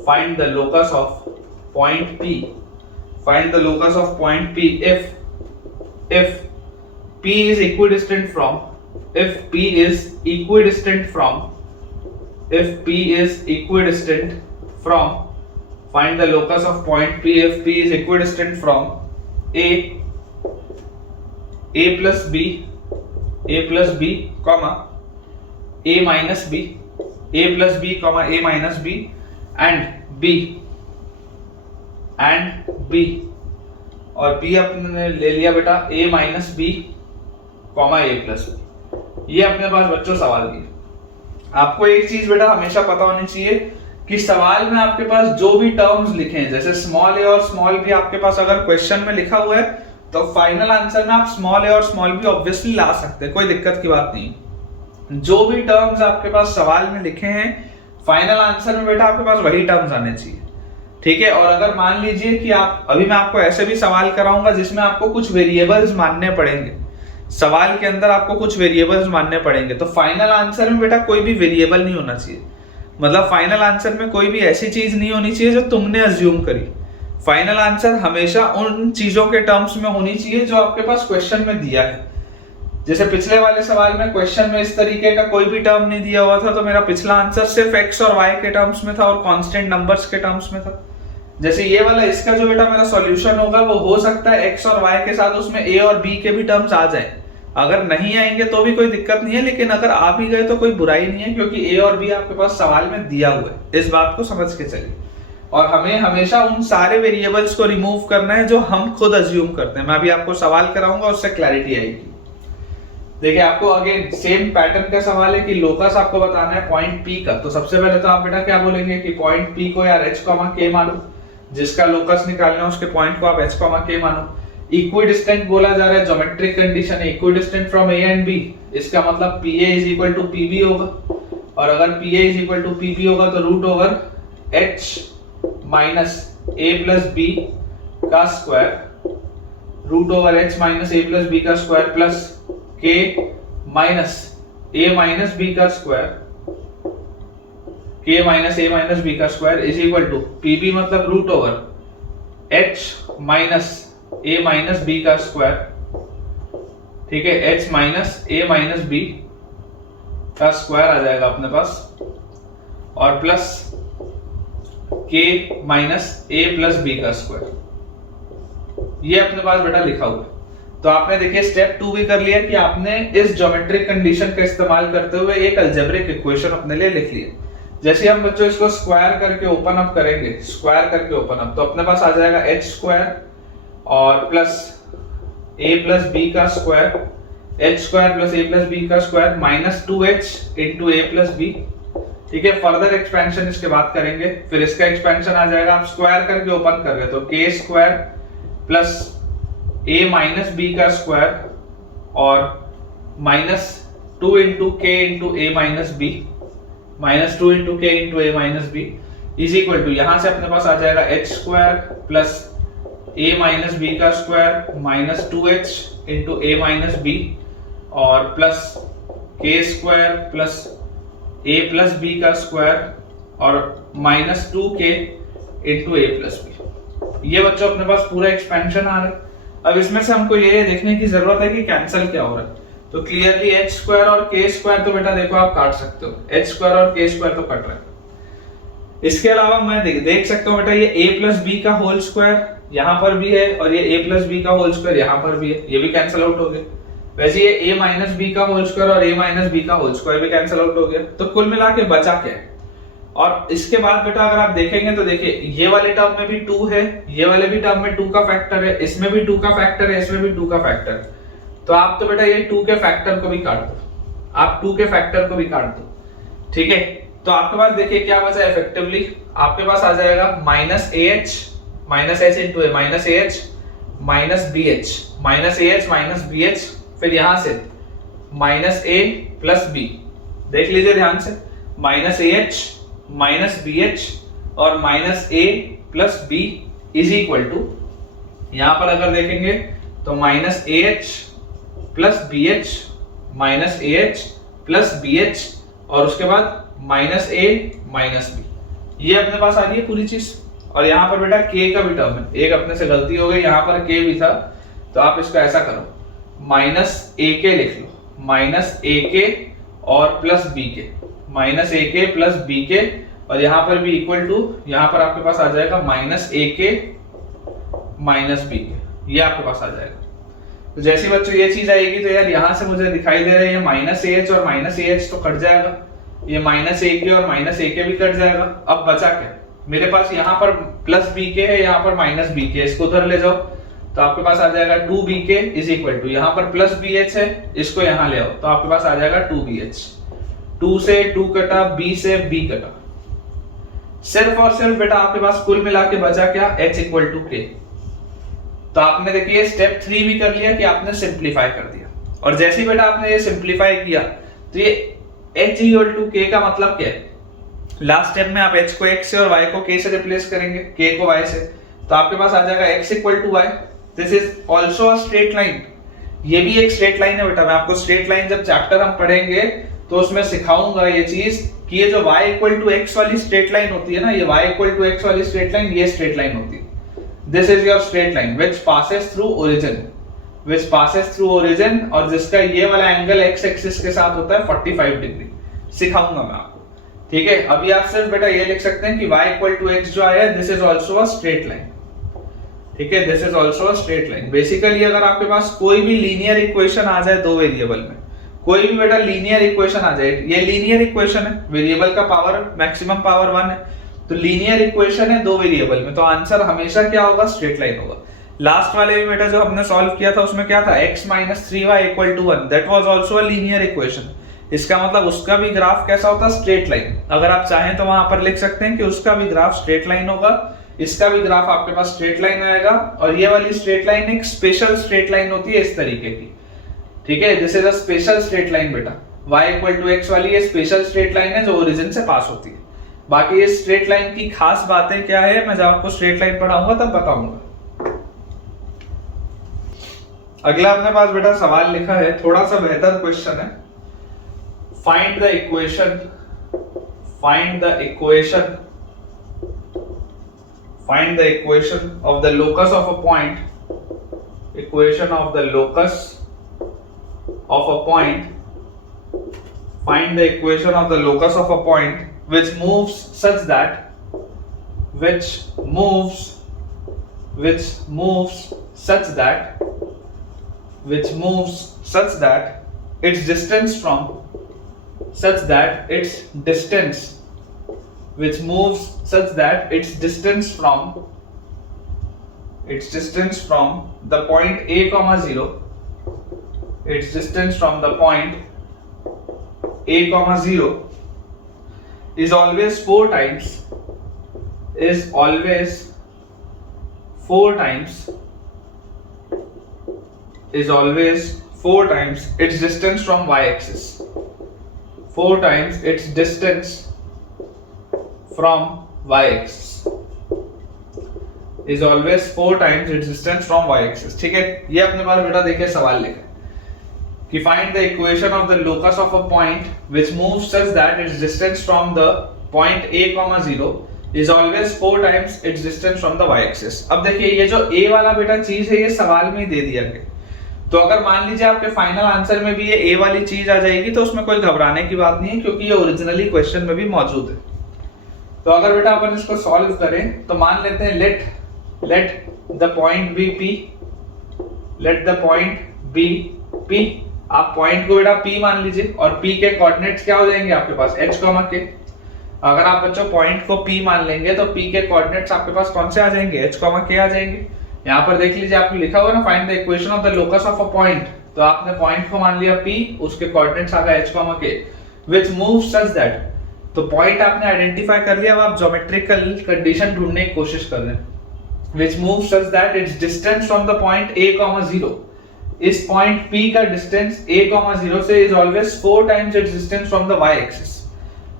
find the locus of point P, find the locus of point P if P is equidistant from, if P is equidistant from, find the locus of point P if P is equidistant from a plus b comma a minus b, a plus b comma a minus b and b और b अपने ले लिया बेटा a minus b comma a plus b। ये अपने पास बच्चों सवाल दिए। आपको एक चीज बेटा हमेशा पता होनी चाहिए कि सवाल में आपके पास जो भी टर्म्स लिखे हैं, जैसे स्मॉल a और स्मॉल b आपके पास अगर क्वेश्चन में लिखा हुआ है तो फाइनल आंसर में आप स्मॉल a और स्मॉल b ऑब्वियसली ला सकते हैं, कोई दिक्कत की बात नहीं। जो भी टर्म्स आपके पास सवाल में लिखे हैं फाइनल आंसर में बेटा आपके पास वही टर्म्स आने चाहिए, ठीक है। और अगर मान लीजिए कि आप अभी मैं आपको ऐसे भी सवाल कराऊंगा जिसमें आपको कुछ वेरिएबल्स मानने पड़ेंगे, सवाल के अंदर आपको कुछ वेरिएबल्स मानने पड़ेंगे, तो फाइनल आंसर में बेटा कोई भी वेरिएबल नहीं होना चाहिए। मतलब फाइनल आंसर में कोई भी ऐसी चीज नहीं होनी चाहिए जो तुमने अज्यूम करी। फाइनल आंसर हमेशा उन चीजों के टर्म्स में होनी चाहिए जो आपके पास क्वेश्चन में दिया है। जैसे पिछले वाले सवाल में क्वेश्चन में इस तरीके का कोई भी टर्म नहीं दिया हुआ था तो मेरा पिछला आंसर सिर्फ x और y के टर्म्स में था और कांस्टेंट नंबर्स के टर्म्स में था। जैसे ये वाला इसका जो बेटा मेरा सॉल्यूशन होगा वो हो सकता है x और y के साथ उसमें a और b के भी टर्म्स आ जाएं। अगर नहीं आएंगे तो भी कोई दिक्कत नहीं है, लेकिन अगर आ भी गए तो कोई बुराई नहीं है क्योंकि a और b आपके पास सवाल में दिया हुआ है। इस बात को समझ के चलिए, और हमें हमेशा उन सारे वेरिएबल्स को रिमूव करना है जो हम खुद अज्यूम करते हैं। मैं अभी आपको सवाल कराऊंगा, उससे क्लैरिटी आएगी। देखिए आपको अगेन सेम पैटर्न का सवाल है कि लोकस आपको बताना है पॉइंट P का। तो सबसे पहले तो आप बेटा क्या बोलेंगे कि पॉइंट P को यार h, k मानो, जिसका लोकस निकालना है उसके पॉइंट को आप h, k मानो। इक्विडिस्टेंट बोला जा रहा है, ज्योमेट्रिक कंडीशन है equidistant from a and b, इसका मतलब PA = PB होगा, और अगर PA = PB होगा तो root over h minus a plus b का square, root over h minus a plus b का square plus k minus a minus b का square, k minus a minus b का square is equal to pb मतलब root over h minus a minus b का स्क्वायर, ठीक है, h minus a minus b का स्क्वायर आ जाएगा अपने पास, और plus k minus a plus b का स्क्वायर। ये अपने पास बेटा लिखा हुआ है। तो आपने देखिए स्टेप 2 भी कर लिया कि आपने इस ज्योमेट्रिक कंडीशन का इस्तेमाल करते हुए एक अलजेब्रिक इक्वेशन अपने लिए लिख लिया। जैसे हम बच्चों इसको स्क्वायर करके ओपन अप करेंगे, स्क्वायर करके ओपन अप, तो अपने पास आ जाएगा h स्क्वायर और प्लस a प्लस b का square, h square plus a plus b का square minus 2h into a plus b, ठीक है। फर्दर एक्सपेंशन इसके बाद करेंगे, फिर इसका एक्सपेंशन आ जाएगा, आप स्क्वायर करके ओपन कर रहे तो k square plus a minus b का स्क्वायर और minus 2 into k into a minus b, minus 2 into k into a minus b is equal to, यहां से अपने पास आ जाएगा h square plus a minus b का square minus 2h into a minus b और plus k square plus a plus b का स्क्वायर और minus 2k into a plus b. ये बच्चों अपने पास पूरा एक्सपेंशन आ रहा है। अब इसमें से हमको ये देखने की जरूरत है कि कैंसिल क्या हो रहा है। तो क्लियरली एच स्क्वायर और के स्क्वायर तो बेटा देखो आप काट सकते हो, एच स्क्वायर और के स्क्वायर तो कट रहा है। इसके अलावा मैं देख सकता हूँ बेटा ये a प्लस बी का होल स्क्वायर यहाँ पर भी है और ये a प्लस बी का होल स्क्वायर यहाँ पर भी है, ये भी कैंसिल आउट हो गया। वैसे ये a माइनस बी का होल स्क्वायर और a माइनस बी का होल स्क्वायर भी कैंसिल आउट हो गया। तो कुल मिला के बचा क्या है? और इसके बाद बेटा अगर आप देखेंगे तो देखिए ये वाले टर्म में भी 2 है, ये वाले भी टर्म में 2 का फैक्टर है, इसमें भी 2 का फैक्टर है, इसमें भी 2 का फैक्टर है। तो आप तो बेटा ये 2 के फैक्टर को भी काट दो, आप 2 के फैक्टर को भी काट दो, ठीक है। तो आपके पास देखिए क्या बचा इफेक्टिवली, आपके पास आ जाएगा minus h into a minus a h minus b h minus b h, फिर यहां से माइनस ए प्लस बी, देख लीजिए ध्यान से, minus a h minus b h और minus a plus b is equal to, यहां पर अगर देखेंगे तो minus a h plus b h minus a h plus b h और उसके बाद माइनस ए माइनस बी, ये अपने पास आ रही है पूरी चीज। और यहाँ पर बेटा k का भी टर्म है, एक अपने से गलती हो गई, यहाँ पर k भी था, तो आप इसको ऐसा करो माइनस ए के लिख लो, माइनस ए के और प्लस बी के, माइनस ए के प्लस बी के और यहाँ पर भी इक्वल टू, यहाँ पर आपके पास आ जाएगा माइनस ए के माइनस बी के, ये आपके पास आ जाएगा। तो जैसे बच्चों ये चीज आएगी तो यार यहाँ से मुझे दिखाई दे रहा है माइनस ए एच और माइनस ए एच तो कट जाएगा, ये माइनस ए के और माइनस ए के भी कट जाएगा। अब बचा क्या मेरे पास, यहाँ पर प्लस बी के है, यहाँ पर माइनस बी के, इसको उधर ले जाओ तो आपके पास आ जाएगा 2bk इज इक्वल टू, यहाँ पर प्लस बी एच है, इसको यहाँ ले आओ तो आपके पास आ जाएगा 2bh, 2 से 2 कटा, b से b कटा, सिर्फ और सिर्फ बेटा आपके पास कुल मिला के बचा क्या, h इक्वल टू k। तो आपने देखिए स्टेप 3 भी कर लिया कि आपने सिंप्लीफाई कर दिया, और जैसे ही बेटा आपने ये सिंप्लीफाई किया तो ये h इक्वल टू k का मतलब क्या है, लास्ट स्टेप में आप h को x से और y को k से रिप्लेस करेंगे, k को y से, तो आपके पास आ जाएगा x equal to y। This is also a straight line, ये भी एक स्ट्रेट लाइन है बेटा। मैं आपको स्ट्रेट लाइन जब चैप्टर हम पढ़ेंगे तो उसमें सिखाऊंगा ये चीज कि ये जो y इक्वल टू x वाली स्ट्रेट लाइन होती है ना, ये y इक्वल टू x वाली स्ट्रेट लाइन, ये स्ट्रेट लाइन होती है। This is your straight line which passes through origin, और जिसका ये वाला एंगल x एक्सिस के साथ होता है 45 डिग्री, सिखाऊंगा मैं आपको, ठीक है। अभी आप सिर्फ बेटा ये लिख सकते हैं कि y इक्वल टू x जो आया this is also a straight line, ठीक है, this is also a straight line. Basically अगर आपके पास कोई भी लीनियर इक्वेशन आ जाए दो वेरिएबल में, कोई भी बेटा लीनियर इक्वेशन आ जाए, ये लीनियर इक्वेशन है, वेरिएबल का पावर मैक्सिमम पावर 1 है, तो लीनियर इक्वेशन है दो वेरिएबल में, तो आंसर हमेशा क्या होगा, स्ट्रेट लाइन होगा। लास्ट वाले में बेटा जो हमने सॉल्व किया था उसमें क्या था, x minus 3y equal to 1, that was also a linear equation. इसका मतलब उसका भी ग्राफ कैसा होता है, स्ट्रेट लाइन। अगर आप चाहें तो वहां पर लिख सकते हैं कि उसका भी ग्राफ स्ट्रेट लाइन होगा, इसका भी ग्राफ आपके पास स्ट्रेट लाइन आएगा, और ये वाली स्ट्रेट लाइन एक स्पेशल स्ट्रेट लाइन होती है इस तरीके की, ठीक है। This is a special straight line बेटा, y इक्वल टू x वाली ये स्पेशल स्ट्रेट लाइन है जो ओरिजिन से पास होती है। बाकी ये स्ट्रेट लाइन की खास बातें क्या है मैं जब आपको स्ट्रेट लाइन पढ़ाऊंगा तब बताऊंगा। अगला अपने पास बेटा सवाल लिखा है, थोड़ा सा बेहतर क्वेश्चन है। Find the equation of the locus of a point, find the equation of the locus of a point which moves such that its distance from the point a comma 0, its distance from the point a comma 0 is always 4 times 4 times its distance from y-axis. 4 times its distance from y-axis is always 4 times its distance from y-axis. ठीक है, ये अपने पास बेटा देखिए सवाल लिखा है कि find the equation of the locus of a point which moves such that its distance from the point a, 0 is always 4 times its distance from the y-axis. अब देखिए ये जो a वाला बेटा चीज है ये सवाल में ही दे दिया गया, तो अगर मान लीजिए आपके फाइनल आंसर में भी ये ए वाली चीज आ जाएगी तो उसमें कोई घबराने की बात नहीं है, क्योंकि ये ओरिजिनली क्वेश्चन में भी मौजूद है। तो अगर बेटा अपन इसको सॉल्व करें तो मान लेते हैं let the point be P, let the point be P. आप पॉइंट को बेटा पी मान लीजिए और पी के कोऑर्डिनेट्स क्या हो जाएंगे आपके पास h, के। अगर आप बच्चों पॉइंट को पी मान लेंगे तो पी के कोऑर्डिनेट्स आपके पास कौन से आ जाएंगे, h, k आ जाएंगे। यहाँ पर देख लीजिए आपने लिखा हुआ ना find the equation of the locus of a point, तो आपने पॉइंट को मान लिया P, उसके कोऑर्डिनेट्स आ गए h, k which moves such that. तो पॉइंट आपने आइडेंटिफाई कर लिया, अब आप ज्योमेट्रिकल कंडीशन ढूंढने की कोशिश कर रहे हैं। Which moves such that its distance from the point a, 0, इस पॉइंट P का डिस्टेंस a, 0 से is always 4 times it's distance from the y axis.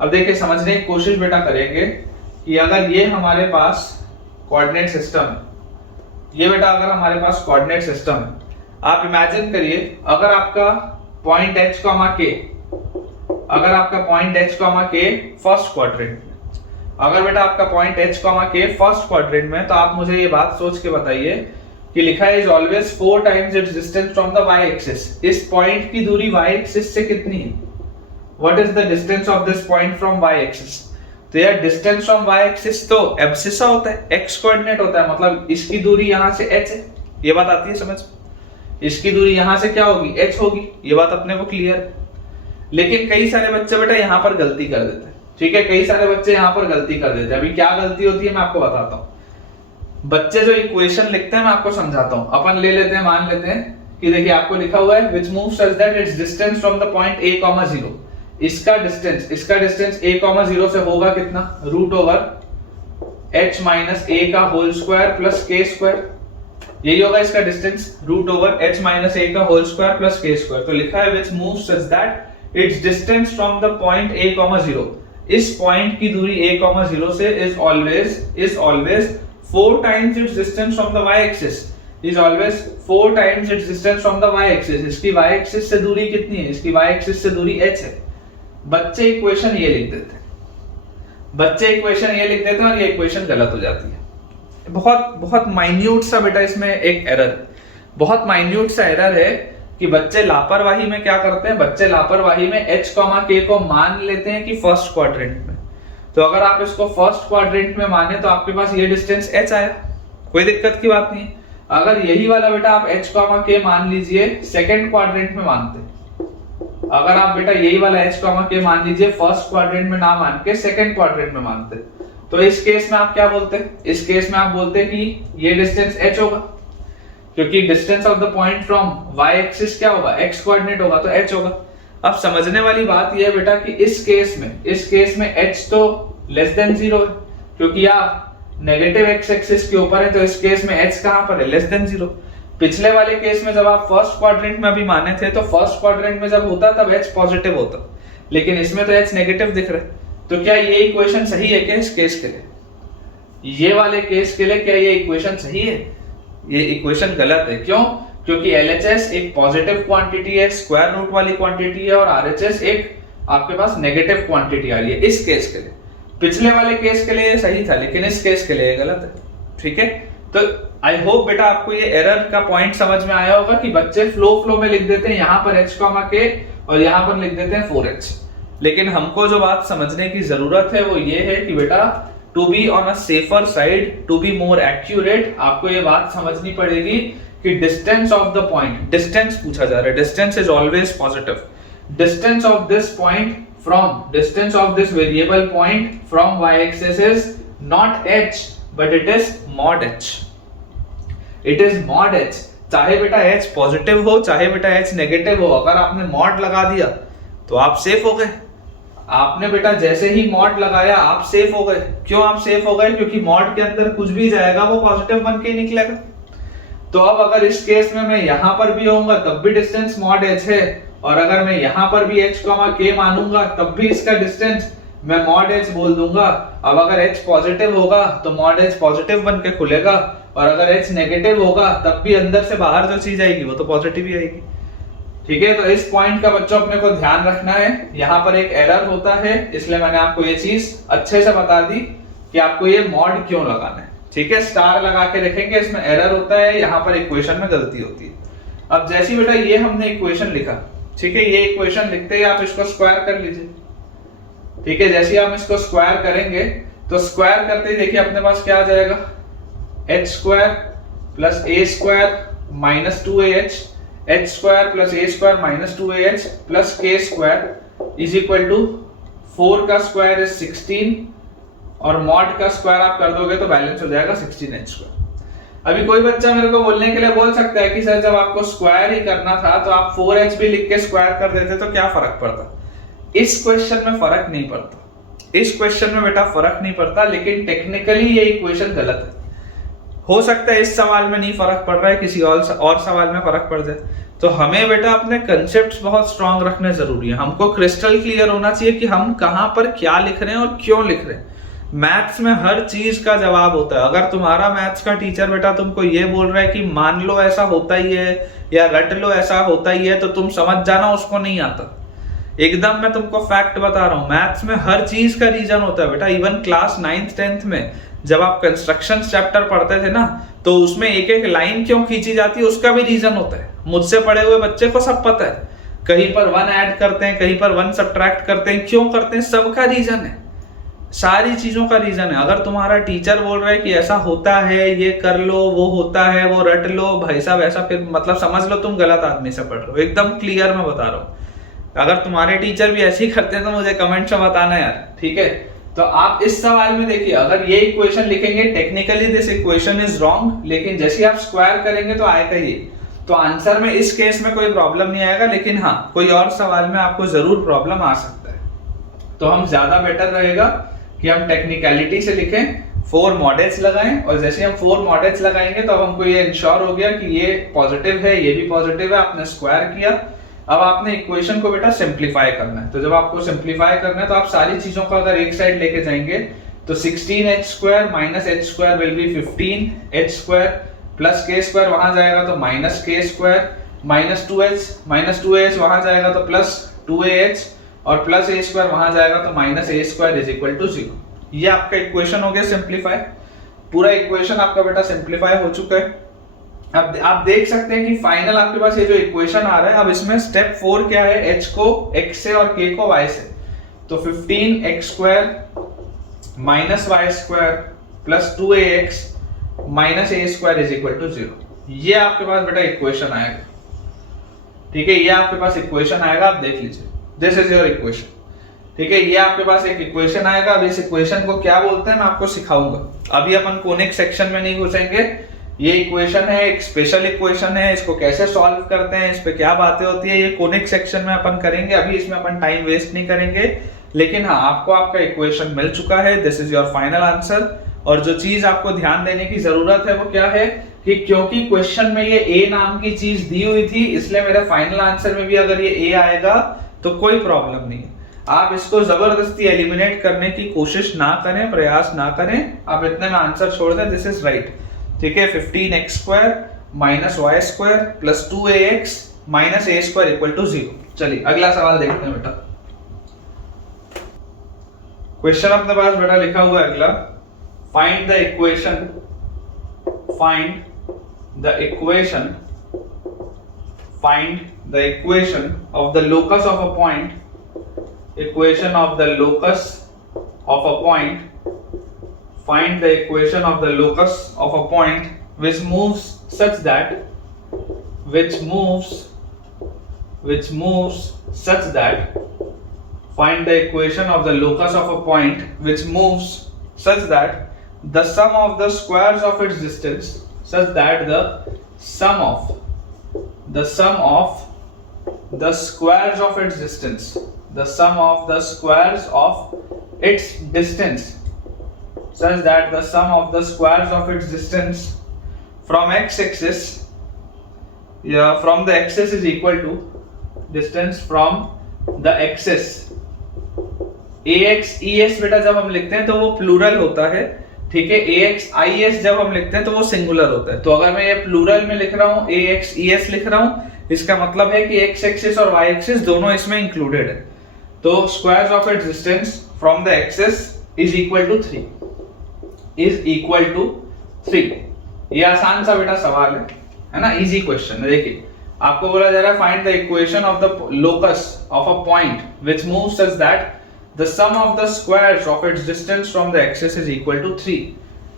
अब देखिए समझने की कोशिश बेटा करेंगे कि अगर ये हमारे पास कोऑर्डिनेट सिस्टम है, ये बेटा अगर हमारे पास कोऑर्डिनेट सिस्टम है, आप इमेजिन करिए अगर आपका पॉइंट h, k, अगर आपका point h, k first quadrant में, अगर बेटा आपका point h, k first quadrant में, तो आप मुझे ये बात सोच के बताइए कि लिखा है is always 4 times it's distance from the y axis. इस पॉइंट की दूरी y एक्सिस से कितनी है? What is the distance of this point from y axis? तो यार डिस्टेंस फ्रॉम y एक्सिस तो एब्सिसा होता है, x कोऑर्डिनेट होता है, मतलब इसकी दूरी यहाँ से h है, ये बात आती है समझ। इसकी दूरी यहाँ से क्या होगी, h होगी, ये बात अपने को क्लियर है। लेकिन कई सारे बच्चे बेटा यहाँ पर गलती कर देते हैं, ठीक है, कई सारे बच्चे यहाँ पर गलती कर देते हैं। अभी क्या गलती होती है मैं आपको बताता हूँ। बच्चे जो इक्वेशन लिखते हैं मैं आपको समझाता हूँ। अपन ले लेते हैं, मान लेते हैं कि देखिए आपको लिखा हुआ है which moves such that its distance from the point a, 0, इसका डिस्टेंस a, 0 से होगा कितना, root over h minus a का whole square plus k square, यही होगा इसका distance, root over h minus a का whole square plus k square. तो लिखा है which moves such that its distance from the point a, 0, इस पॉइंट की दूरी a, 0 से is always 4 times it's distance from the y axis, is always 4 times it's distance from the y axis. इसकी y एक्सिस से दूरी कितनी है, इसकी y एक्सिस से दूरी h है। बच्चे इक्वेशन ये लिख देते हैं, बच्चे इक्वेशन ये लिख देते हैं और ये इक्वेशन गलत हो जाती है। बहुत माइन्यूट सा बेटा इसमें एक एरर है, बहुत माइन्यूट सा एरर है कि बच्चे लापरवाही में क्या करते हैं, बच्चे लापरवाही में h, k को मान लेते हैं कि फर्स्ट क्वाड्रेंट में। तो अगर आप इसको फर्स्ट क्वाड्रेंट में माने तो आपके पास ये डिस्टेंस h आया, कोई दिक्कत की बात नहीं है। अगर यही वाला बेटा आप h, k मान लीजिए सेकेंड क्वाड्रेंट में मानते, अगर आप बेटा यही वाला h, k मान लीजिए फर्स्ट क्वाड्रेंट में ना मान के सेकंड क्वाड्रेंट में मानते, तो इस केस में आप क्या बोलते हैं, इस केस में आप बोलते हैं कि ये डिस्टेंस h होगा, क्योंकि distance of the point from y axis क्या होगा, x कोऑर्डिनेट होगा, तो h होगा। अब समझने वाली बात यह है बेटा कि इस केस में h तो लेस देन 0 है, क्योंकि आप नेगेटिव x एक्सिस के ऊपर है, तो इस केस में h कहां पर है, लेस देन 0। पिछले वाले केस में जब आप फर्स्ट क्वाड्रेंट में अभी माने थे तो फर्स्ट क्वाड्रेंट में जब होता तब h पॉजिटिव होता, लेकिन इसमें तो h नेगेटिव दिख रहा है। तो क्या ये इक्वेशन सही है क्या इस केस के लिए, ये वाले केस के लिए क्या ये इक्वेशन सही है? ये इक्वेशन गलत है। क्यों? क्योंकि LHS एक पॉजिटिव क्वांटिटी है, स्क्वायर रूट वाली क्वांटिटी है, और RHS एक आपके पास नेगेटिव क्वांटिटी आ रही है इस केस के लिए। पिछले वाले केस के लिए सही था, लेकिन इस केस के लिए गलत है, ठीक है। तो आई होप बेटा आपको ये एरर का पॉइंट समझ में आया होगा कि बच्चे फ्लो में लिख देते हैं यहाँ पर h, k और यहाँ पर लिख देते हैं 4h। लेकिन हमको जो बात समझने की जरूरत है वो ये है कि बेटा to be on a safer side, to be more accurate, आपको ये बात समझनी पड़ेगी कि distance of the point, distance पूछा जा रहा है, distance is always positive. Distance of this point from, distance of this variable point from y axis is not h but it is mod h, it is mod h। चाहे बेटा h पॉजिटिव हो, चाहे बेटा h नेगेटिव हो, अगर आपने mod लगा दिया तो आप सेफ हो गए। आपने बेटा जैसे ही mod लगाया आप सेफ हो गए। क्यों आप सेफ हो गए? क्योंकि mod के अंदर कुछ भी जाएगा वो पॉजिटिव बन के ही निकलेगा। तो अब अगर इस केस में मैं यहाँ पर भी होऊंगा तब भी डिस्टेंस मॉड h है, और अगर मैं यहाँ पर भी h, k मानूंगा तब भी इसका डिस्टेंस मैं मॉड h बोल दूंगा। अब अगर h पॉजिटिव होगा तो मॉड h पॉजिटिव बन के खुलेगा, और अगर h नेगेटिव होगा तब भी अंदर से बाहर जो चीज आएगी वो तो पॉजिटिव ही आएगी। ठीक है, तो इस पॉइंट का बच्चों अपने को ध्यान रखना है। यहाँ पर एक एरर होता है, इसलिए मैंने आपको ये चीज अच्छे से बता दी कि आपको ये मॉड क्यों लगाना है। ठीक है, स्टार लगा के रखेंगे, इसमें एरर होता है, यहाँ पर इक्वेशन में गलती होती है। अब जैसी बेटा ये हमने इक्वेशन लिखा, ठीक है, ये इक्वेशन लिखते ही आप इसको स्क्वायर कर लीजिए। ठीक है, जैसे हम इसको स्क्वायर करेंगे तो स्क्वायर करते ही देखिए अपने पास क्या आ जाएगा, h square plus a square minus 2ah, h square plus a square minus 2ah plus k square is equal to 4 का स्क्वायर इज 16, और मॉड का स्क्वायर आप कर दोगे तो बैलेंस हो जाएगा 16h स्क्वायर। अभी कोई बच्चा मेरे को बोलने के लिए बोल सकता है कि सर जब आपको स्क्वायर ही करना था तो आप 4h भी लिख के स्क्वायर कर देते तो क्या फर्क पड़ता। इस क्वेश्चन में फर्क नहीं पड़ता, इस क्वेश्चन में बेटा फर्क नहीं पड़ता, लेकिन टेक्निकली ये इक्वेशन गलत है। हो सकता है इस सवाल में नहीं फर्क पड़ रहा है, किसी और सवाल में फर्क पड़ जाए। तो हमें बेटा अपने कंसेप्ट्स बहुत स्ट्रांग रखने जरूरी है। हमको क्रिस्टल क्लियर होना चाहिए कि हम कहां पर क्या लिख रहे हैं और क्यों लिख रहे हैं। मैथ्स में हर चीज का जवाब होता है। अगर तुम्हारा मैथ्स का टीचर बेटा तुमको ये बोल रहा है कि मान लो ऐसा होता ही है या रट लो ऐसा होता ही है, तो तुम समझ जाना उसको नहीं आता। एकदम मैं तुमको फैक्ट बता रहा हूँ, मैथ्स में हर चीज का रीजन होता है बेटा। इवन क्लास 9th 10th में जब आप कंस्ट्रक्शन चैप्टर पढ़ते थे ना, तो उसमें एक एक लाइन क्यों खींची जाती है उसका भी रीजन होता है। मुझसे पढ़े हुए बच्चे को सब पता है। कहीं पर 1 ऐड करते हैं, कहीं पर 1 सब्ट्रैक्ट करते हैं, क्यों करते हैं, सबका रीजन है, सारी चीजों का रीजन है। अगर तुम्हारा टीचर बोल रहा है कि ऐसा होता है, ये कर लो, वो होता है, वो रट लो, भाई साहब ऐसा, फिर मतलब समझ लो तुम गलत आदमी से पढ़ रहे हो। एकदम क्लियर मैं बता रहा हूँ। अगर तुम्हारे टीचर भी ऐसे ही करते हैं तो मुझे कमेंट में बताना यार। ठीक है, तो आप इस सवाल में देखिए, अगर ये इक्वेशन लिखेंगे technically this equation is wrong, लेकिन जैसे आप स्क्वायर करेंगे तो आएगा ये। तो आंसर में इस केस में कोई प्रॉब्लम नहीं आएगा, लेकिन हाँ कोई और सवाल में आपको जरूर प्रॉब्लम आ सकता है। तो हम ज्यादा बेटर रहेगा कि हम टेक्निकलिटी से लिखें, 4 मॉडल्स लगाएं, और जैसे हम 4 मॉडल्स लगाएंगे तो अब हमको ये इंश्योर हो गया कि ये पॉजिटिव है, ये भी पॉजिटिव है, आपने स्क्वायर किया। अब आपने इक्वेशन को बेटा सिंप्लीफाई करना है। तो जब आपको सिंप्लीफाई करना है तो आप सारी चीजों को अगर एक साइड लेके जाएंगे तो 16h square minus h square will be 15h square plus k square, वहां जाएगा तो minus k square, minus 2h वहां जाएगा तो प्लस 2ah, और प्लस a स्क्वायर वहां जाएगा तो minus a square is equal to 0। ये आपका इक्वेशन हो गया सिंप्लीफाई। पूरा इक्वेशन आपका बेटा सिंप्लीफाई हो चुका है। अब आप देख सकते हैं कि फाइनल आपके पास ये जो इक्वेशन आ रहा है, अब इसमें स्टेप 4 क्या है, h को x से और k को y से। तो 15x square minus y square plus 2ax minus a square is equal to 0। ये आपके पास बेटा इक्वेशन आएगा। ठीक है, ये आपके पास इक्वेशन आएगा, आप देख लीजिए, दिस इज योर इक्वेशन। ठीक है, ये आपके पास एक इक्वेशन आएगा। अब इस इक्वेशन को क्या बोलते हैं मैं आपको सिखाऊंगा। अभी अपन कोनिक सेक्शन में नहीं घुसेंगे। ये इक्वेशन है, एक स्पेशल इक्वेशन है, इसको कैसे सॉल्व करते हैं, इस पे क्या बातें होती है, ये कोनिक सेक्शन में अपन करेंगे। अभी इसमें अपन टाइम वेस्ट नहीं करेंगे, लेकिन हाँ आपको आपका इक्वेशन मिल चुका है, this is your final answer. और जो चीज आपको ध्यान देने की जरूरत है वो क्या है कि क्योंकि क्वेश्चन में ये a नाम की चीज दी हुई थी, इसलिए मेरे फाइनल आंसर में भी अगर ये a आएगा तो कोई प्रॉब्लम नहीं है। आप इसको जबरदस्ती एलिमिनेट करने की कोशिश ना करें, प्रयास ना करें, आप इतने में आंसर छोड़ दें, दिस इज राइट। ठीक है, 15x square minus y square plus 2ax minus a square equal to 0। चलिए अगला सवाल देखते हैं बेटा। क्वेश्चन अपने पास बेटा लिखा हुआ है अगला, find the equation of the locus of a point, equation of the locus of a point, find the equation of the locus of a point which moves such that find the equation of the locus of a point which moves such that the sum of the squares of its distance, such that the sum of the squares of its distance, the sum of the squares of its distance, such that the sum of the squares of its distance from x axis, from the axis is equal to distance from the axis. ax es बेटा जब हम लिखते हैं तो वो प्लूरल होता है, ठीक है. ax is जब हम लिखते हैं तो वो सिंगुलर होता है. तो अगर मैं ये प्लूरल में लिख रहा हूँ, ax es लिख रहा हूँ, इसका मतलब है कि x एक्सिस और y एक्सिस दोनों इसमें इंक्लूडेड है. तो square of its distance from the axis is equal to 3, is equal to 3. ये आसान सा बेटा सवाल है ना, इजी क्वेश्चन है. देखिए आपको बोला जा रहा है find the equation of the locus of a point which moves such that the sum of the squares of its distance from the axis is equal to 3.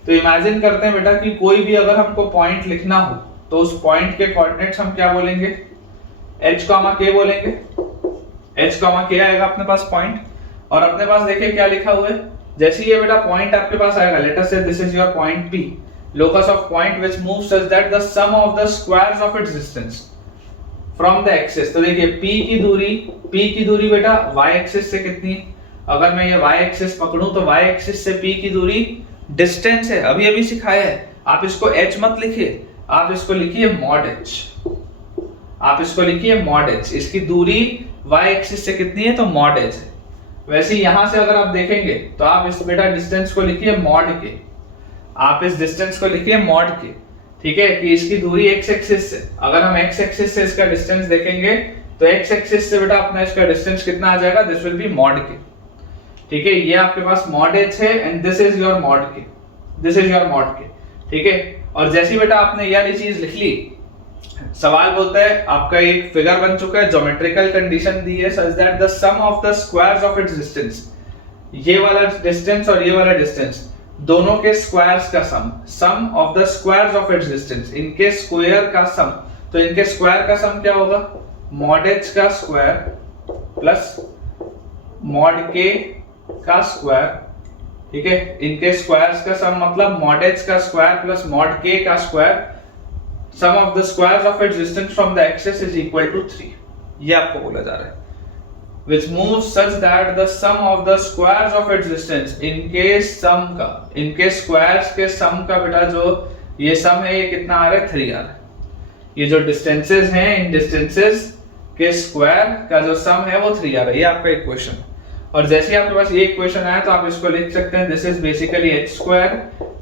तो इमेजिन करते हैं बेटा कि कोई भी अगर हमको पॉइंट लिखना हो तो उस पॉइंट के कोऑर्डिनेट्स हम क्या बोलेंगे, h, k बोलेंगे. h, k आएगा अपने पास पॉइंट, और अपने पास देखिए क्या लिखा हुआ है. जैसे ये बेटा पॉइंट आपके पास आएगा, लेट अस से this is your point P, locus of point which moves such that the sum of the squares of its distance from the axis. तो देखिए P की दूरी बेटा y एक्सिस से कितनी है. अगर मैं ये y एक्सिस पकड़ूं तो y एक्सिस से P की दूरी डिस्टेंस है, अभी सिखाया है. आप इसको h मत लिखिए, आप इसको लिखिए मॉड h. आप इसको लिखिए मॉड h. इसकी दूरी y एक्सिस से कितनी है तो मॉड h है. वैसे यहां से अगर आप देखेंगे तो आप इस बेटा डिस्टेंस को लिखिए मॉड के, आप इस डिस्टेंस को लिखिए मॉड के, ठीक है, कि इसकी दूरी x एक्सिस से. अगर हम x एक्सिस से इसका डिस्टेंस देखेंगे तो x एक्सिस से बेटा अपना इसका डिस्टेंस कितना आ जाएगा, दिस विल बी मॉड के, ठीक है. ये आपके पास मॉड h है and this is your mod के, दिस इज योर मॉड के, ठीक है. और जैसी बेटा आपने ये वाली चीज लिख ली, सवाल बोलता है आपका एक फिगर बन चुका है, ज्योमेट्रिकल कंडीशन दी है such that the sum of the squares of its distance, ये वाला डिस्टेंस और ये वाला डिस्टेंस दोनों के स्क्वायर्स का sum of the squares of its distance, इनके स्क्वायर का सम. तो इनके स्क्वायर का सम क्या होगा, मॉड h का स्क्वायर प्लस मॉड k का स्क्वायर, ठीक है. इनके स्क्वायर्स का सम मतलब मॉड h का स्क्वायर प्लस मॉड k का square, sum of the squares of its distance from the axis is equal to 3. ये आपको बोला जा रहा है. which moves such that the sum of the squares of its distance, इनके स्क्वायर्स के सम का बेटा जो ये सम है ये कितना आ रहा है, 3 आ रहा है. ये जो डिस्टेंसेस हैं, इन डिस्टेंसेस के स्क्वायर का जो सम है वो 3 आ रहा है. ये आपका इक्वेशन. और जैसे आपके पास ये इक्वेशन आया तो आप इसको लिख सकते हैं, this is basically h square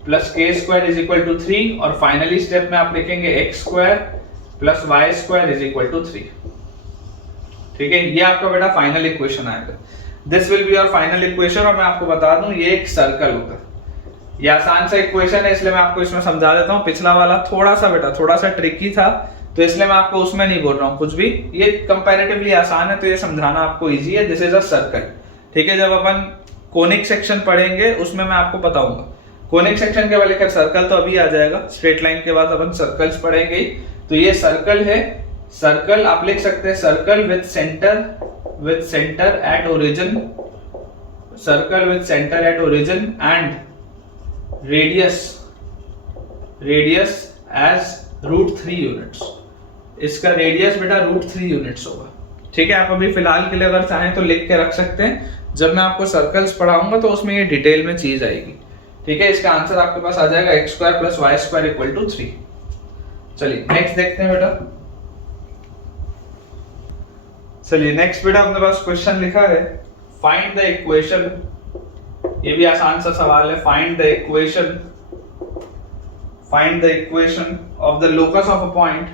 plus k square is equal to 3, और फाइनली स्टेप में आप लिखेंगे x square plus y square is equal to 3, ठीक है. ये आपका बेटा फाइनल इक्वेशन आएगा. This will be your final equation. और मैं आपको बता दूं ये एक सर्कल होता है. ये आसान सा इक्वेशन है इसलिए मैं आपको इसमें समझा देता हूं. पिछला वाला थोड़ा सा ट्रिकी था तो इसलिए मैं आपको उसमें नहीं बोल रहा हूं कुछ भी. ये कंपैरेटिवली आसान है तो ये समझाना आपको इजी है. दिस इज अ सर्कल, ठीक है. जब अपन कोनिक सेक्शन पढ़ेंगे उसमें मैं आपको बताऊंगा. कोनिक सेक्शन के बाद लेकर सर्कल तो अभी आ जाएगा, स्ट्रेट लाइन के बाद अपन सर्कल्स पढ़ेंगे. तो ये सर्कल है. सर्कल आप लिख सकते हैं circle with centre at origin, circle with centre at origin and radius as √3 units. इसका रेडियस बेटा √3 यूनिट्स होगा, ठीक है. आप अभी फिलहाल के लिए अगर चाहें तो लिख के रख सकते हैं. जब मैं आपको सर्कल्स पढ़ाऊंगा तो उसमें ये डिटेल में चीज आएगी, ठीक है. इसका आंसर आपके पास आ जाएगा x square plus y square equal to 3. चलिए नेक्स्ट देखते हैं बेटा. चलिए नेक्स्ट बेटा अपने पास क्वेश्चन लिखा है, फाइंड द इक्वेशन. ये भी आसान सा सवाल है. Find the equation of the locus of a point,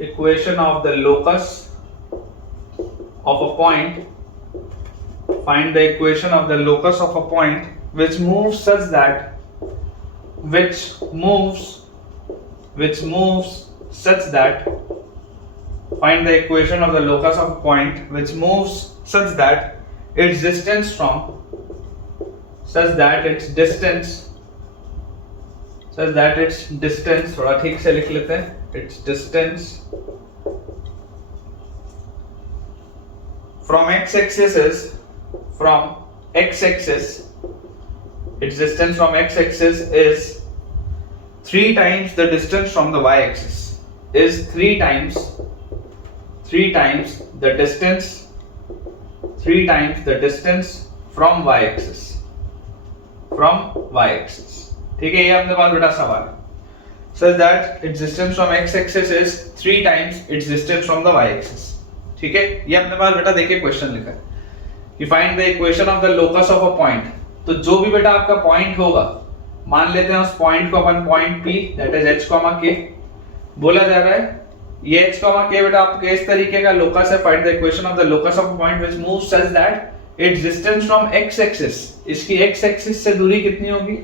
equation of the locus of a point, find the equation of the locus of a point which moves such that find the equation of the locus of a point which moves such that its distance थोड़ा ठीक से लिख लेते हैं, its distance from x axis is its distance from x axis is 3 times the distance from the y axis, is 3 times the distance from y axis, ठीक है. ये अपने पास बेटा सवाल. such that its distance from x axis is 3 times its distance from the y axis। ठीक है, ये अपने पास बेटा देखिए क्वेश्चन लिखा है कि find the equation of the locus of a point. तो जो भी बेटा आपका पॉइंट होगा, मान लेते हैं उस पॉइंट को अपन point P that is h, k बोला जा रहा है। ये h, k बेटा आपके इस तरीके का लोकस है। Find the equation of the locus of a point which moves such that its distance from x axis, इसकी x एक्सिस से दूरी कितनी होगी,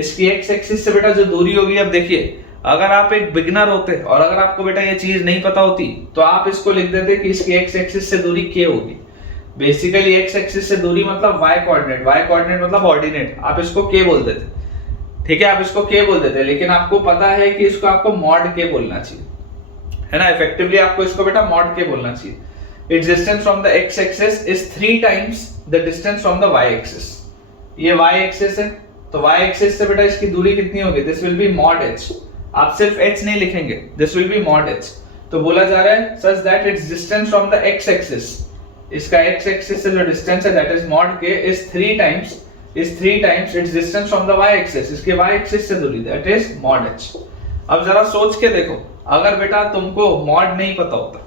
इसकी x एक्सिस से बेटा जो दूरी होगी। अब देखिए, अगर आप एक बिगिनर होते और अगर आपको बेटा ये चीज नहीं पता होती तो आप इसको लिख देते कि इसकी x एक्सिस से दूरी k होगी। बेसिकली x एक्सिस से दूरी मतलब y कोऑर्डिनेट, y कोऑर्डिनेट मतलब ऑर्डिनेट, आप इसको k बोल देते। ठीक है, आप इसको k बोल देते, लेकिन आपको पता है कि इसको आपको मॉड k बोलना चाहिए, है ना। इफेक्टिवली आपको इसको बेटा मॉड k बोलना चाहिए। It's distance from the x axis is 3 times the distance from the y axis. ये y एक्सिस है, तो y एक्सिस से बेटा इसकी दूरी कितनी होगी, this will B mod h। आप सिर्फ h नहीं लिखेंगे, this will B mod h। तो बोला जा रहा है such that its distance from the x axis, इसका x एक्सिस से जो डिस्टेंस है that is mod k is 3 times it's distance from the y axis, इसके y एक्सिस से दूरी दैट इज मॉड h। अब जरा सोच के देखो, अगर बेटा तुमको मॉड नहीं पता होता,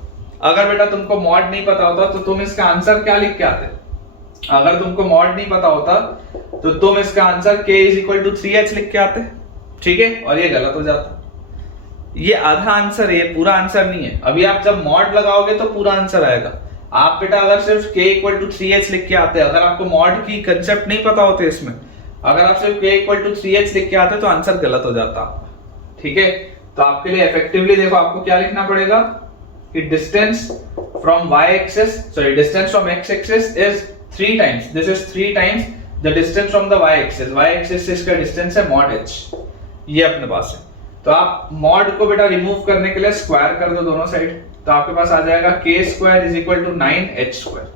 तो तुम इसका आंसर क्या लिख के आते। अगर तुमको मॉड नहीं पता होता तो तुम इसका answer k is equal to 3h लिख के आते। ठीक है, और ये गलत हो जाता। ये आधा आंसर है, ये पूरा आंसर नहीं है। अभी आप जब मॉड लगाओगे तो पूरा आंसर आएगा। आप बेटा अगर सिर्फ k इक्वल टू 3h लिख के आते, अगर आपको मॉड की कंसेप्ट नहीं पता होते इसमें, अगर आप सिर्फ k इक्वल टू 3h लिख के आते तो आंसर गलत हो जाता। ठीक है, तो आपके लिए इफेक्टिवली देखो आपको क्या लिखना पड़ेगा कि distance from y axis, sorry distance from x axis is 3 times, this is 3 times the distance from the y axis. y axis से इसका डिस्टेंस है मॉड h, ये अपने पास है। तो आप मॉड को बेटा रिमूव करने के लिए स्क्वायर कर दो दोनों साइड, तो आपके पास आ जाएगा k square is equal to 9h square,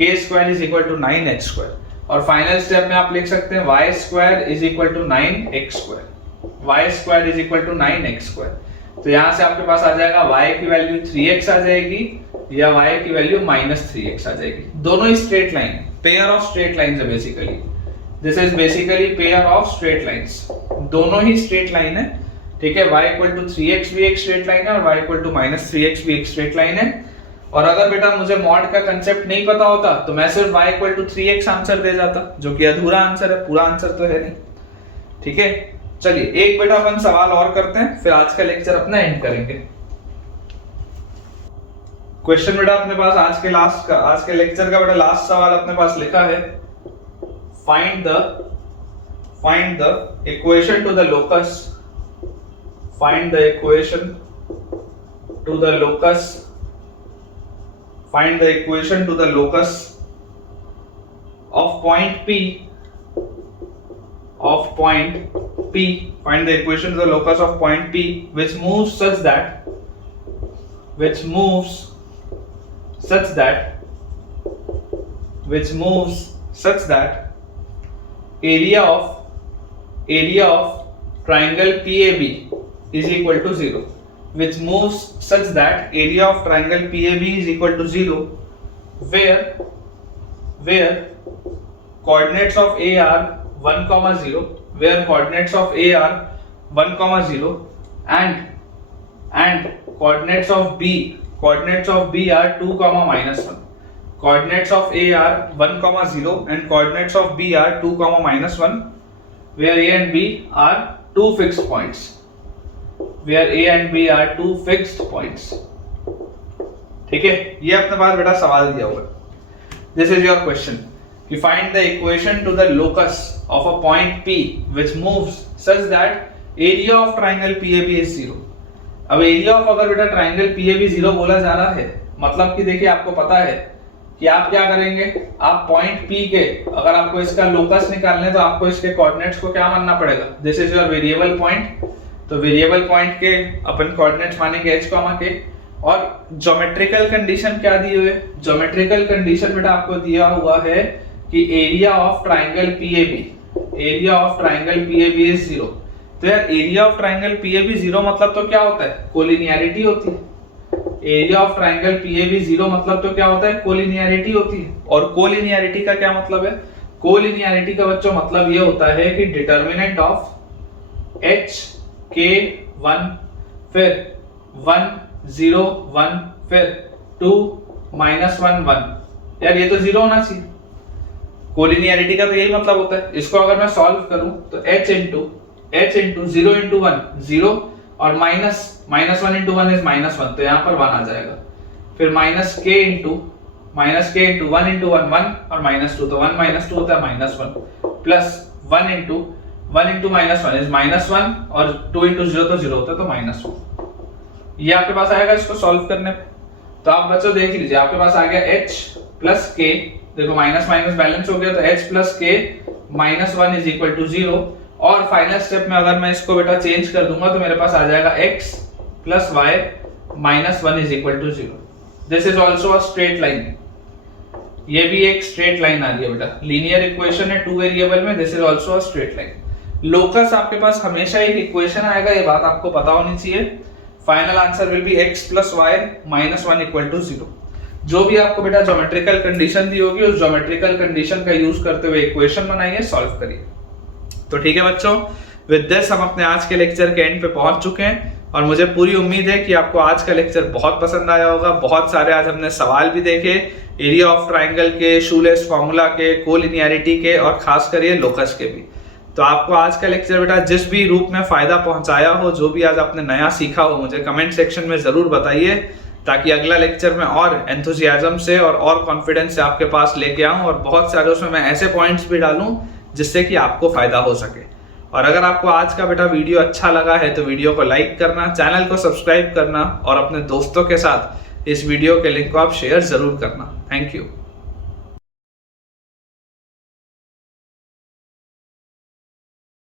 k square is equal to 9h square. और फाइनल स्टेप में आप लिख सकते हैं y square is equal to 9x square, y square is equal to 9x square. तो यहां से आपके पास आ जाएगा y की वैल्यू 3x आ जाएगी या y की वैल्यू -3x आ जाएगी। दोनों ही स्ट्रेट लाइन है, पेयर ऑफ स्ट्रेट लाइंस है basically. This is basically pair of straight lines, दोनों ही स्ट्रेट लाइन है। ठीक है, y इक्वल टू 3x भी एक स्ट्रेट लाइन है और y इक्वल टू -3x भी एक स्ट्रेट लाइन है। और अगर बेटा मुझे मॉड का कंसेप्ट नहीं पता होता तो मैं सिर्फ y equal to 3x answer दे जाता, जो कि अधूरा आंसर है, पूरा आंसर तो है नहीं। ठीक है, चलिए एक बेटा अपन सवाल और करते हैं, फिर आज का लेक्चर अपना एंड करेंगे। क्वेश्चन बेटा अपने पास आज के लेक्चर का बेटा लास्ट सवाल अपने पास लिखा है, find the equation two the locus, find the equation to the locus of point P, find the equation to the locus of point P which moves such that area of triangle PAB is equal to 0, which moves such that area of triangle PAB is equal to 0, where coordinates of A are 1, 0, and coordinates of B are 1, 0, and coordinates of B are 2, -1. Coordinates of A are 1, 0 and coordinates of B are 2, -1, where A and B are two fixed points. ठीक है, ये अपने पास बेटा सवाल दिया हुआ है। दिस इज योर क्वेश्चन कि find the equation two the locus of a point P which moves such that area of triangle PAB is 0। अब एरिया ऑफ अगर बेटा ट्राइंगल PAB 0 बोला जा रहा है, मतलब कि देखिए आपको पता है कि आप क्या करेंगे, आप पॉइंट P के अगर आपको इसका लोकस निकालने तो आपको इसके कोऑर्डिनेट्स को क्या मानना पड़ेगा, this is your variable point. तो वेरिएबल पॉइंट के अपन कोऑर्डिनेट्स मानेंगे h, के। और ज्योमेट्रिकल कंडीशन क्या दी हुई है, ज्योमेट्रिकल कंडीशन बेटा आपको दिया हुआ है कि area of triangle PAB is 0। तो यार एरिया ऑफ ट्राइंगल PAB 0 मतलब तो क्या होता है, कोलिनियरिटी होती है। एरिया ऑफ ट्राइंगल PAB 0 मतलब तो क्या होता है, कोलिनियरिटी होती है। और कोलिनियरिटी का क्या मतलब है, कोलिनियरिटी का बच्चों मतलब ये होता है कि डिटर्मिनेंट ऑफ h k1 फिर 1 0 1 फिर 2 -1 1। यार ये तो 0 होना चाहिए। कोलिनियरिटी का तो यही मतलब होता है। इसको अगर मैं सॉल्व करूं तो h इंटू 0 इंटू 1 0 और माइनस 1 इंटू 1 इज -1, तो यहाँ पर 1 आ जाएगा। फिर माइनस k इंटू 1 इंटू 1 1 और -2, तो 1 -2 होता है -1 प्लस 1 इंटू -1 इज -1 और 2 इंटू 0 तो 0 होता है, तो -1। ये आपके पास आएगा इसको सॉल्व करने पे। तो आप बच्चों देख लीजिए, आपके पास आ गया h प्लस k, देखो माइनस माइनस बैलेंस हो गया, तो h plus k -1 is equal to 0। और फाइनल स्टेप में अगर मैं इसको बेटा चेंज कर दूंगा तो मेरे पास आ जाएगा x plus y -1 is equal to 0। This is also a straight line. ये भी एक स्ट्रेट लाइन आ रही है बेटा, लीनियर इक्वेशन है 2 वेरिएबल में, this is also a straight line. Locus आपके पास हमेशा एक इक्वेशन आएगा, ये बात आपको पता होनी चाहिए। Final answer will be x plus y -1 equal to 0। जो भी आपको बेटा ज्योमेट्रिकल कंडीशन दी होगी, उस ज्योमेट्रिकल कंडीशन का यूज करते हुए इक्वेशन बनाइए, सॉल्व करिए। तो ठीक है बच्चों, विद दिस हम अपने आज के लेक्चर के एंड पे पहुंच चुके हैं और मुझे पूरी उम्मीद है कि आपको आज का लेक्चर बहुत पसंद आया होगा। बहुत सारे आज हमने सवाल भी देखे, एरिया ऑफ ट्राइंगल के, शूलेस फॉर्मूला के, कोलिनियरिटी के और खास कर ये लोकस के भी। तो आपको आज का लेक्चर बेटा जिस भी रूप में फायदा पहुंचाया हो, जो भी आज आपने नया सीखा हो, मुझे कमेंट सेक्शन में जरूर बताइए, ताकि अगला लेक्चर में और एंथुजियाज्म से और कॉन्फिडेंस से आपके पास लेके आऊं और बहुत सारे उसमें मैं ऐसे पॉइंट्स भी डालूं जिससे कि आपको फायदा हो सके। और अगर आपको आज का बेटा वीडियो अच्छा लगा है तो वीडियो को लाइक करना, चैनल को सब्सक्राइब करना और अपने दोस्तों के साथ इस वीडियो के लिंक को आप शेयर जरूर करना। Thank you.